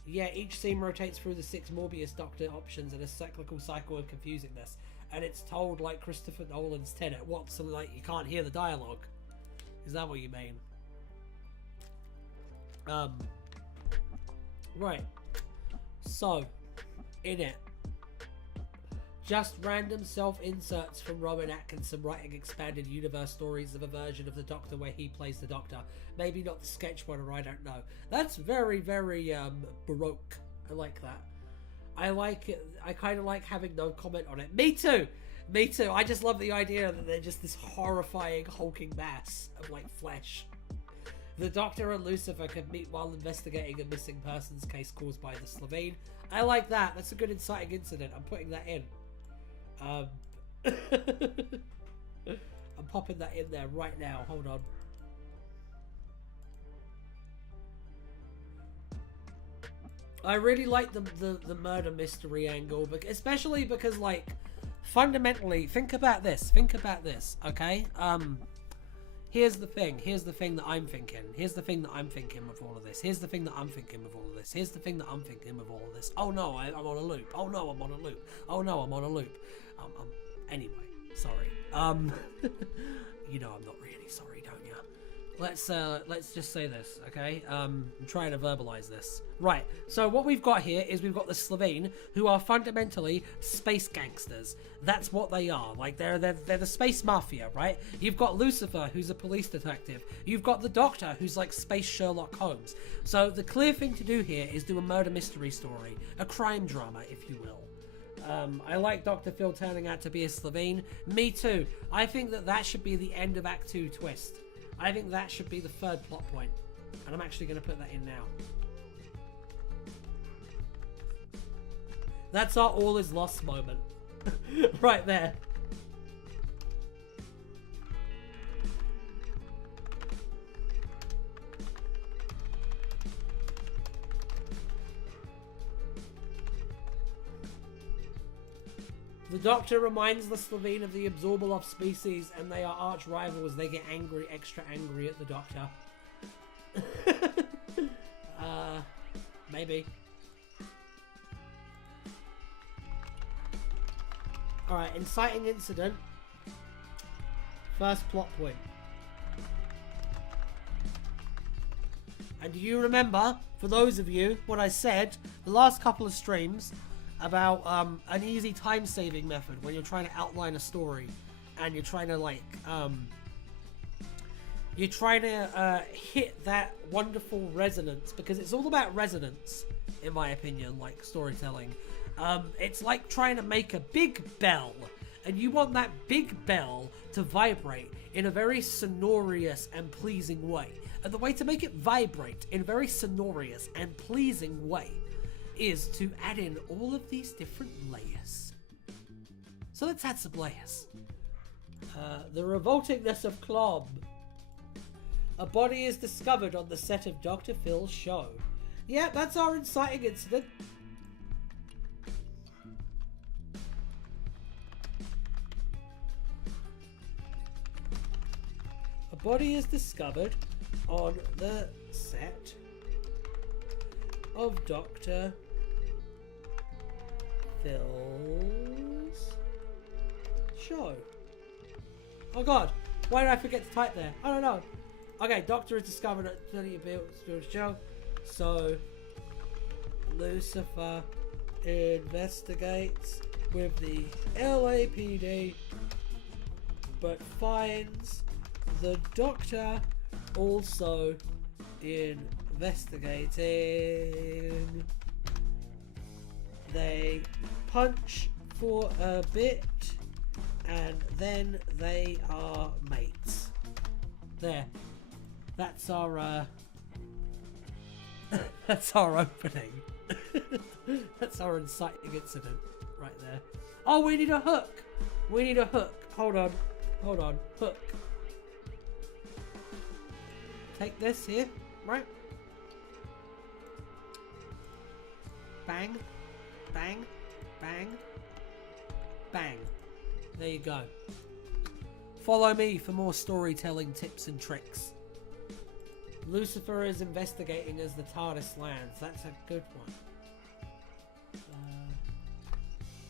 Yeah, each scene rotates through the 6 Morbius Doctor options in a cyclical cycle of confusingness, and it's told like Christopher Nolan's Tenet. What, so like you can't hear the dialogue? Is that what you mean? Right. So, in it, just random self-inserts from Rowan Atkinson writing expanded universe stories of a version of the Doctor where he plays the Doctor. Maybe not the sketch one, or I don't know. That's very, very Baroque. I like that. I like it. I kind of like having no comment on it. Me too! Me too. I just love the idea that they're just this horrifying hulking mass of like flesh. The Doctor and Lucifer can meet while investigating a missing persons case caused by the Slovene. I like that. That's a good inciting incident. I'm putting that in. I'm popping that in there right now. Hold on. I really like the murder mystery angle, but especially because, like, fundamentally, think about this, okay? Here's the thing that I'm thinking. Here's the thing that I'm thinking with all of this. Here's the thing that I'm thinking with all of this. Here's the thing that I'm thinking with all of this. Oh no, I'm on a loop. Oh no, I'm on a loop. Oh no, I'm on a loop. Anyway, sorry. You know I'm not really sorry, don't you? Let's just say this, okay? I'm trying to verbalize this. Right, so what we've got here is we've got the Slovene, who are fundamentally space gangsters. That's what they are. Like, they're the space mafia, right? You've got Lucifer, who's a police detective. You've got the Doctor, who's like space Sherlock Holmes. So the clear thing to do here is do a murder mystery story, a crime drama, if you will. I like Dr. Phil turning out to be a Slovene. Me too. I think that should be the end of Act 2 twist. I think that should be the 3rd plot point. And I'm actually going to put that in now. That's our all is lost moment. Right there. The Doctor reminds the Slovene of the Absorbalov species, and they are arch rivals. They get angry, extra angry at the Doctor. Maybe. Alright, inciting incident. First plot point. And do you remember, for those of you, what I said the last couple of streams about an easy time-saving method when you're trying to outline a story and you're trying to like hit that wonderful resonance, because it's all about resonance in my opinion, like storytelling. It's like trying to make a big bell, and you want that big bell to vibrate in a very sonorous and pleasing way, and the way to make it vibrate in a very sonorous and pleasing way is to add in all of these different layers. So let's add some layers. The revoltingness of Clom. A body is discovered on the set of Dr. Phil's show. Yeah, that's our inciting incident. body is discovered on the set of Dr. Phil's show. Oh god, why did I forget to type there? I don't know. Okay, Doctor is discovered at Dr. Phil's show. So, Lucifer investigates with the LAPD, but finds the Doctor also investigating. They punch for a bit and then they are mates. There. That's our that's our opening. That's our inciting incident right there. Oh, we need a hook. We need a hook. Hold on. Hold on. Hook. Take this here, right? Bang. Bang. Bang. Bang. There you go. Follow me for more storytelling tips and tricks. Lucifer is investigating as the TARDIS lands. That's a good one.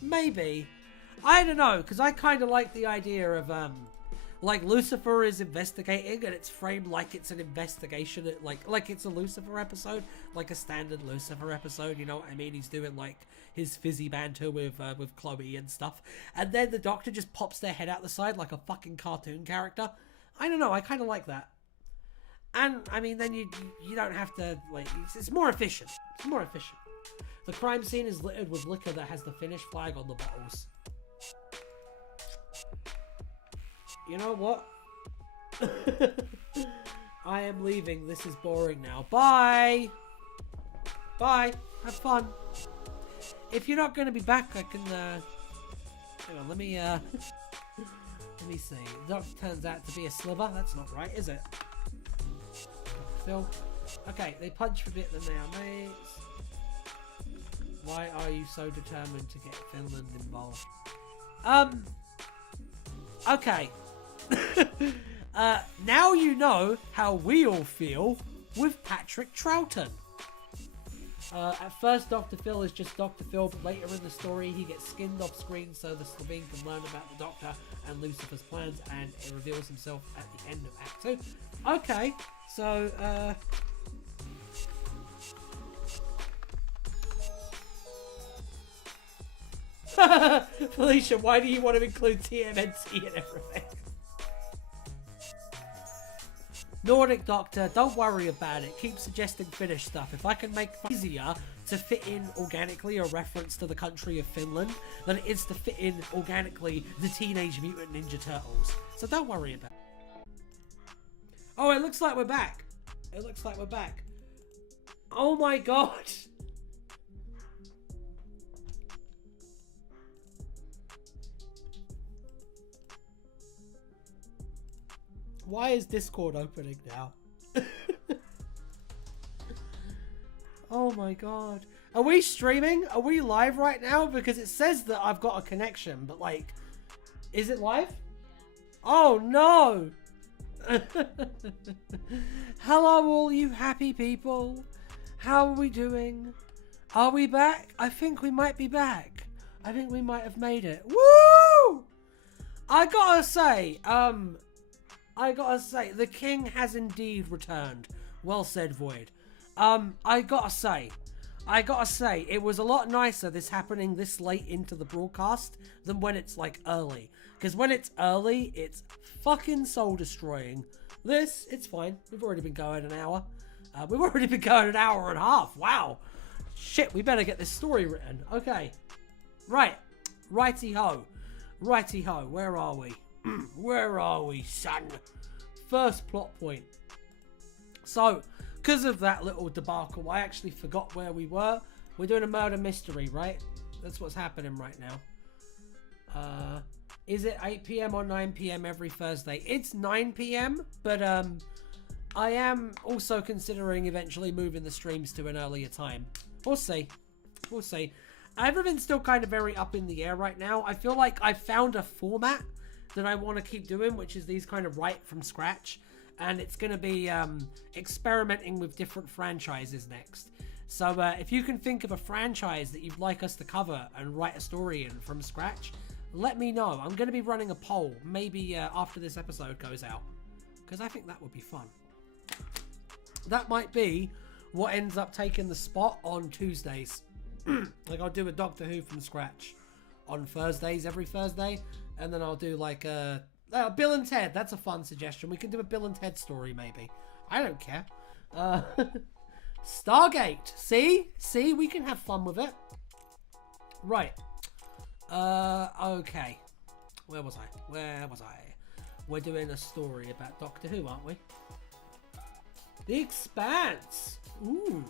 Maybe. I don't know, because I kind of like the idea of, like, Lucifer is investigating and it's framed like it's an investigation, like it's a Lucifer episode, like a standard Lucifer episode, you know what I mean? He's doing, like, his fizzy banter with Chloe and stuff. And then the Doctor just pops their head out the side like a fucking cartoon character. I don't know, I kind of like that. And, I mean, then you don't have to, like, it's more efficient. It's more efficient. The crime scene is littered with liquor that has the Finnish flag on the bottles. You know what? I am leaving. This is boring now. Bye! Bye! Have fun. If you're not going to be back, I can, hang on, let me see. The Doctor turns out to be a sliver. That's not right, is it? Phil. Okay, they punch for a bit, then they are mates. Why are you so determined to get Finland involved? Okay. Now you know how we all feel with Patrick Troughton. At first, Dr. Phil is just Dr. Phil, but later in the story, he gets skinned off screen so the Slovene can learn about the Doctor and Lucifer's plans, and it reveals himself at the end of Act 2. Okay, so, Felicia, why do you want to include TMNT and everything? Nordic Doctor, don't worry about it. Keep suggesting Finnish stuff. If I can make it easier to fit in organically a reference to the country of Finland than it is to fit in organically the Teenage Mutant Ninja Turtles. So don't worry about it. Oh, it looks like we're back. It looks like we're back. Oh my god. Why is Discord opening now? Oh my god. Are we streaming? Are we live right now? Because it says that I've got a connection, but like, is it live? Oh no! Hello all you happy people. How are we doing? Are we back? I think we might be back. I think we might have made it. Woo! I gotta say, the king has indeed returned. Well said, Void. I gotta say, it was a lot nicer this happening this late into the broadcast than when it's like early. Because when it's early, it's fucking soul destroying. This, it's fine. We've already been going an hour. We've already been going an hour and a half. Wow. Shit, we better get this story written. Okay. Right. Righty-ho. Righty-ho. Where are we? Where are we, son? First plot point. So, because of that little debacle, I actually forgot where we were. We're doing a murder mystery, right? That's what's happening right now. Is it 8 PM or 9 PM every Thursday? It's 9 PM, but I am also considering eventually moving the streams to an earlier time. We'll see. We'll see. Everything's still kind of very up in the air right now. I feel like I found a format that I want to keep doing, which is these kind of write from scratch. and it's going to be experimenting with different franchises next. So if you can think of a franchise that you'd like us to cover and write a story in from scratch, let me know. I'm going to be running a poll, maybe after this episode goes out, because I think that would be fun. That might be what ends up taking the spot on Tuesdays. Like, I'll do a Doctor Who from scratch on Thursdays, every Thursday, and then I'll do like a Bill and Ted. That's a fun suggestion. We can do a Bill and Ted story, maybe. I don't care. Stargate. See, we can have fun with it. Right. Okay. Where was I? We're doing a story about Doctor Who, aren't we? The Expanse. Ooh,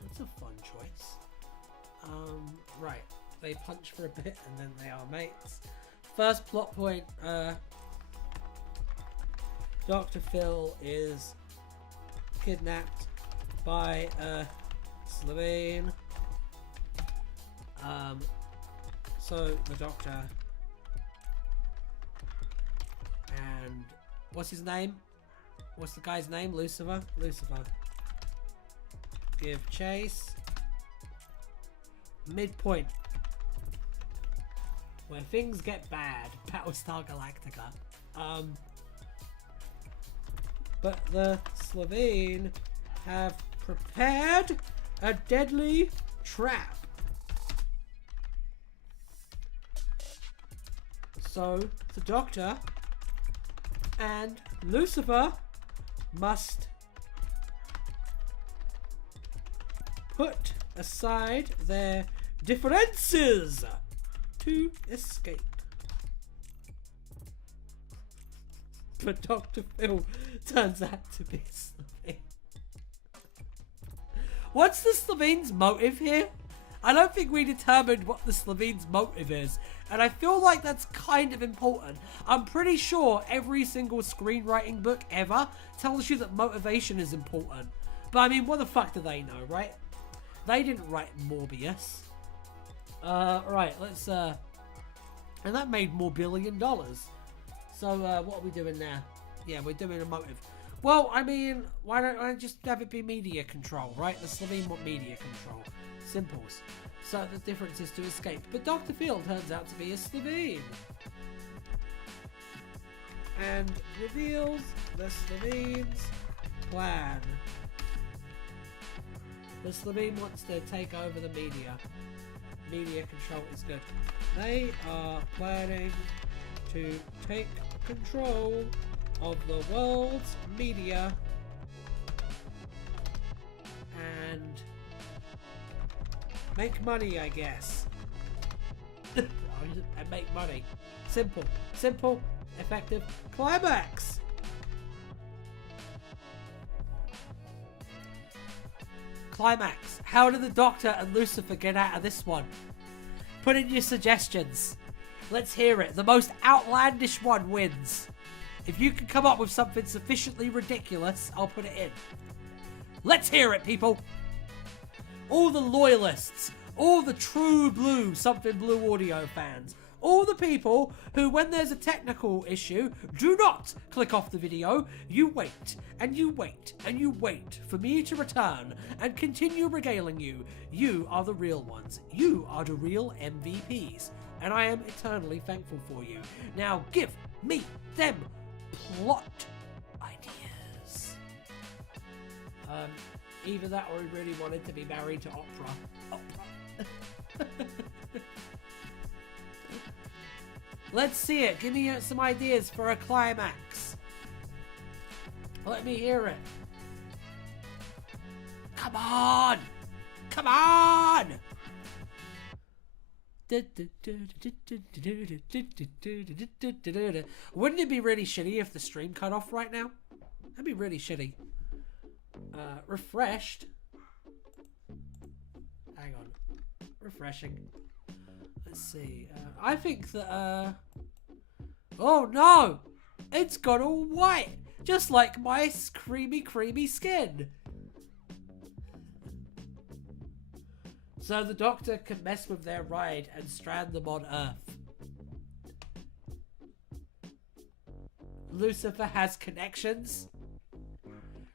that's a fun choice. Right. They punch for a bit and then they are mates. First plot point, Dr. Phil is kidnapped by a Slovene. So the Doctor and what's his name? What's the guy's name? Lucifer. Give chase. Midpoint, where things get bad. Battlestar Galactica. But the Slovene have prepared a deadly trap. So the Doctor and Lucifer must put aside their differences to escape. But Dr. Phil turns out to be Slovene. What's the Slovene's motive here? I don't think we determined what the Slovene's motive is, and I feel like that's kind of important. I'm pretty sure every single screenwriting book ever tells you that motivation is important. But I mean, what the fuck do they know, right? They didn't write Morbius. Right, let's, and that made more $1 billion. So, what are we doing now? Yeah, we're doing a motive. Well, I mean, why don't I just have it be media control, right? The Slovene want media control. Simples. So the difference is to escape. But Dr. Phil turns out to be a Slovene. And reveals the Slovene's plan. The Slovene wants to take over the media. Media control is good. They are planning to take control of the world's media and make money, I guess. And make money. Simple, effective. Climax. Climax. How did the Doctor and Lucifer get out of this one? Put in your suggestions. Let's hear it. The most outlandish one wins. If you can come up with something sufficiently ridiculous, I'll put it in. Let's hear it, people. All the loyalists, all the true blue Something Blue audio fans, all the people who, when there's a technical issue, do not click off the video. You wait, and you wait, and you wait for me to return and continue regaling you. You are the real ones. You are the real MVPs, and I am eternally thankful for you. Now give me them plot ideas. Either that or he really wanted to be married to Opera. Let's see it. Give me some ideas for a climax. Let me hear it. Come on! Come on! Wouldn't it be really shitty if the stream cut off right now? That'd be really shitty. Refreshed. Hang on. Refreshing. Let's see. I think that, oh no! It's got all white! Just like my creamy skin! So the Doctor can mess with their ride and strand them on Earth. Lucifer has connections.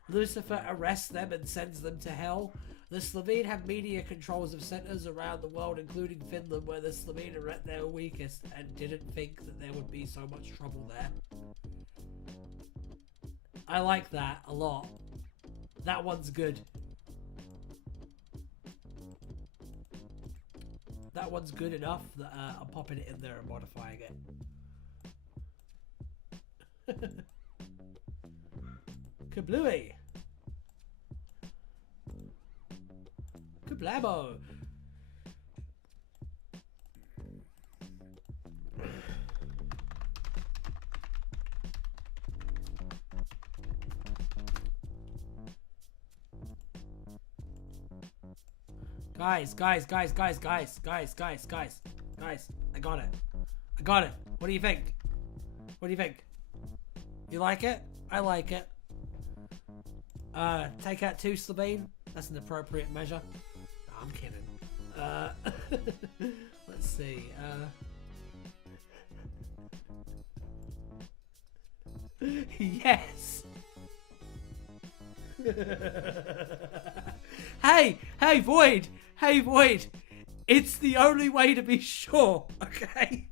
Lucifer arrests them and sends them to hell. The Slovene have media controls of centres around the world, including Finland, where the Slovene are at their weakest and didn't think that there would be so much trouble there. I like that a lot. That one's good. That one's good enough that I'm popping it in there and modifying it. Kablooey! Kablamo! Guys, I got it. What do you think? You like it? I like it. Take out 2 Slovene. That's an appropriate measure. No, I'm kidding. Let's see. Yes. Hey, Void. It's the only way to be sure, okay?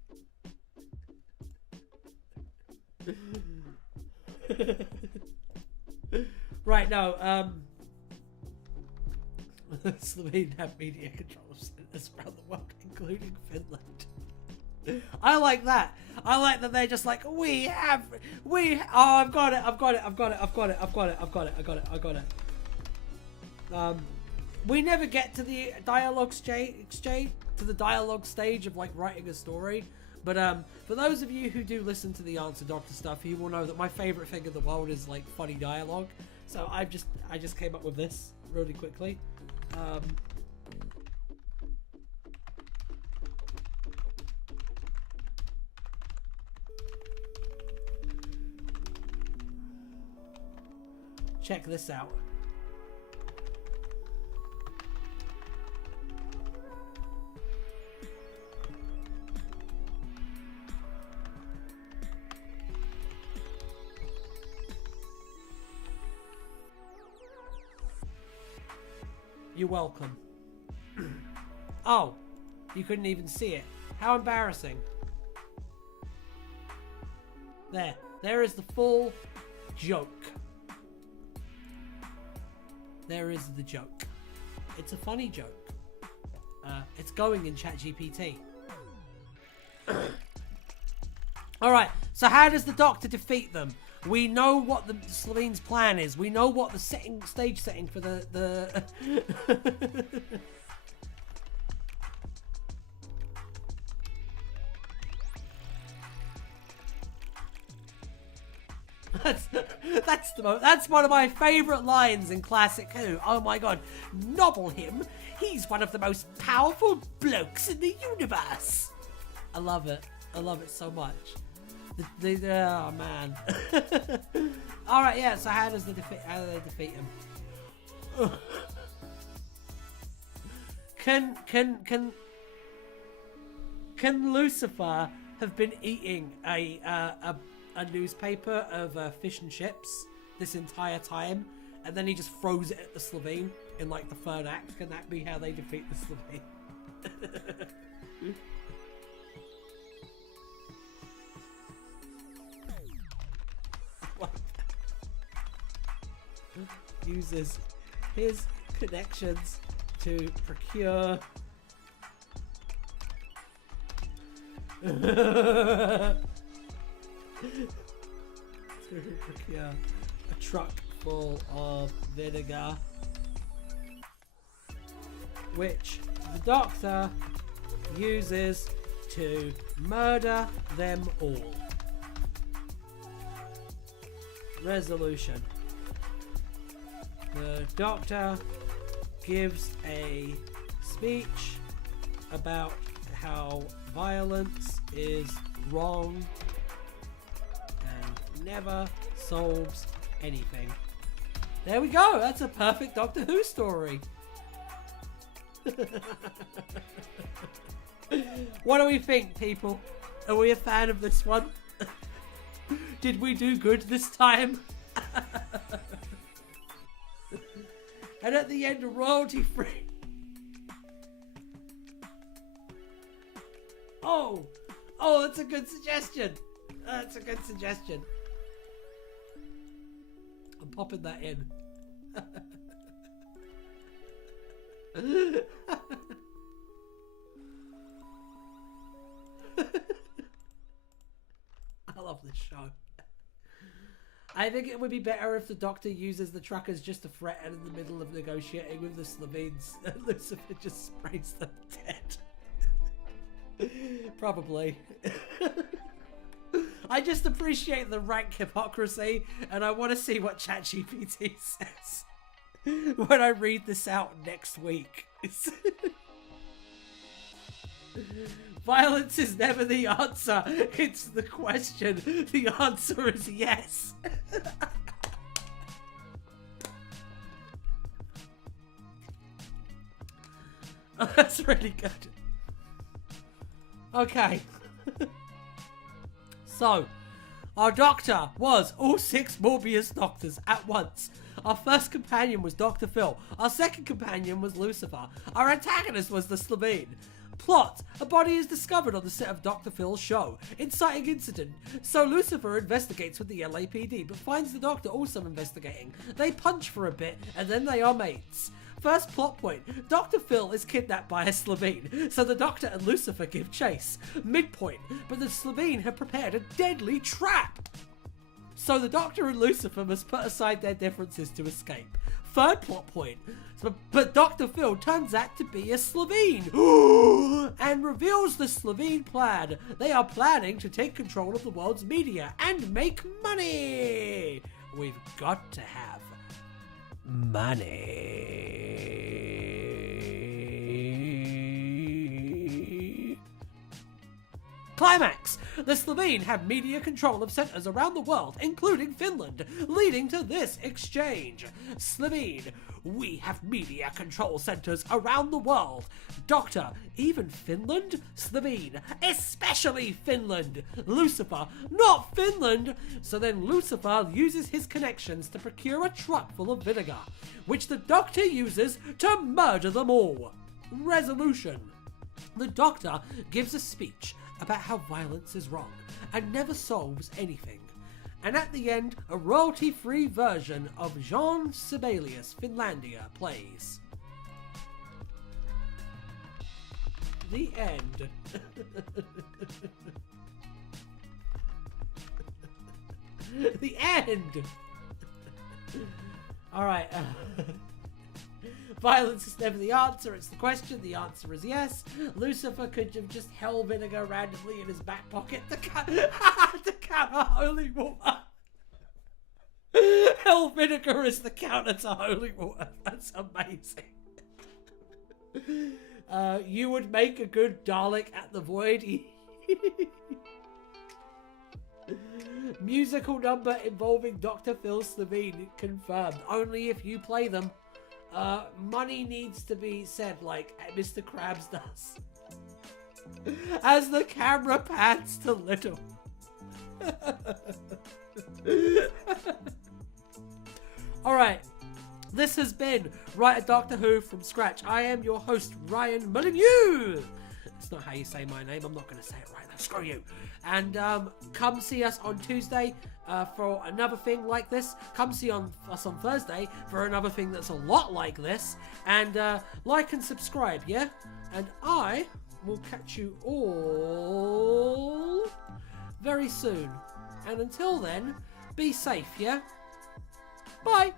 Right, no, Slovene have media control of centers around the world, including Finland. I like that. I like that they're just like, I've got it. We never get to the dialogue stage of like writing a story. But for those of you who do listen to the Answer Doctor stuff, you will know that my favorite thing in the world is like funny dialogue. So I just came up with this really quickly. Check this out. You're welcome. Oh, you couldn't even see it. How embarrassing. There is the full joke. There is the joke. It's a funny joke. It's going in ChatGPT. Alright, so how does the Doctor defeat them? We know what the Slovene's plan is. We know what the stage setting for the That's one of my favourite lines in Classic Who. Oh my god, nobble him. He's one of the most powerful blokes in the universe. I love it. I love it so much. Oh man. All right, yeah. So how do they defeat him? Can Lucifer have been eating a newspaper of fish and chips this entire time, and then he just throws it at the Slovene in like the 3rd act? Can that be how they defeat the Slovene? Uses his connections to procure a truck full of vinegar, which the Doctor uses to murder them all. Resolution. The Doctor gives a speech about how violence is wrong and never solves anything. There we go. That's a perfect Doctor Who story. What do we think, people? Are we a fan of this one? Did we do good this time? And at the end, royalty free. Oh, that's a good suggestion. That's a good suggestion. I'm popping that in. I love this show. I think it would be better if the Doctor uses the truckers just to threaten in the middle of negotiating with the Slovenes. Lucifer just sprays them dead. Probably. I just appreciate the rank hypocrisy, and I want to see what ChatGPT says when I read this out next week. Violence is never the answer, it's the question. The answer is yes. Oh, that's really good. Okay. So, our Doctor was all 6 Morbius Doctors at once. Our first companion was Dr. Phil. Our second companion was Lucifer. Our antagonist was the Slovene. Plot: a body is discovered on the set of Dr. Phil's show. Inciting incident: so Lucifer investigates with the LAPD, but finds the Doctor also investigating. They punch for a bit, and then they are mates. First plot point: Dr. Phil is kidnapped by a Slovene, so the Doctor and Lucifer give chase. Midpoint: but the Slovene have prepared a deadly trap, so the Doctor and Lucifer must put aside their differences to escape. Third plot point: but Dr. Phil turns out to be a Slovene and reveals the Slovene plan. They are planning to take control of the world's media and make money. We've got to have money. Climax: the Slovene have media control of centers around the world, including Finland, leading to this exchange. Slovene: we have media control centers around the world. Doctor: even Finland? Slovene: especially Finland. Lucifer: not Finland. So then Lucifer uses his connections to procure a truck full of vinegar, which the Doctor uses to murder them all. Resolution: the Doctor gives a speech about how violence is wrong and never solves anything. And at the end, a royalty-free version of Jean Sibelius Finlandia plays. The end. The end! Alright. Violence is never the answer, it's the question. The answer is yes. Lucifer could have just held vinegar randomly in his back pocket to count a holy water. Hell vinegar is the counter to holy water. That's amazing. You would make a good Dalek at the Void. Musical number involving Dr. Phil Slovene confirmed. Only if you play them. Money needs to be said like Mr. Krabs does. As the camera pans to Little. Alright, this has been Write a Doctor Who from Scratch. I am your host, Ryan Molyneux. That's not how you say my name. I'm not going to say it right now. Screw you. And come see us on Tuesday for another thing like this. Come see us on Thursday for another thing that's a lot like this. And like and subscribe, yeah? And I will catch you all very soon. And until then, be safe, yeah? Bye!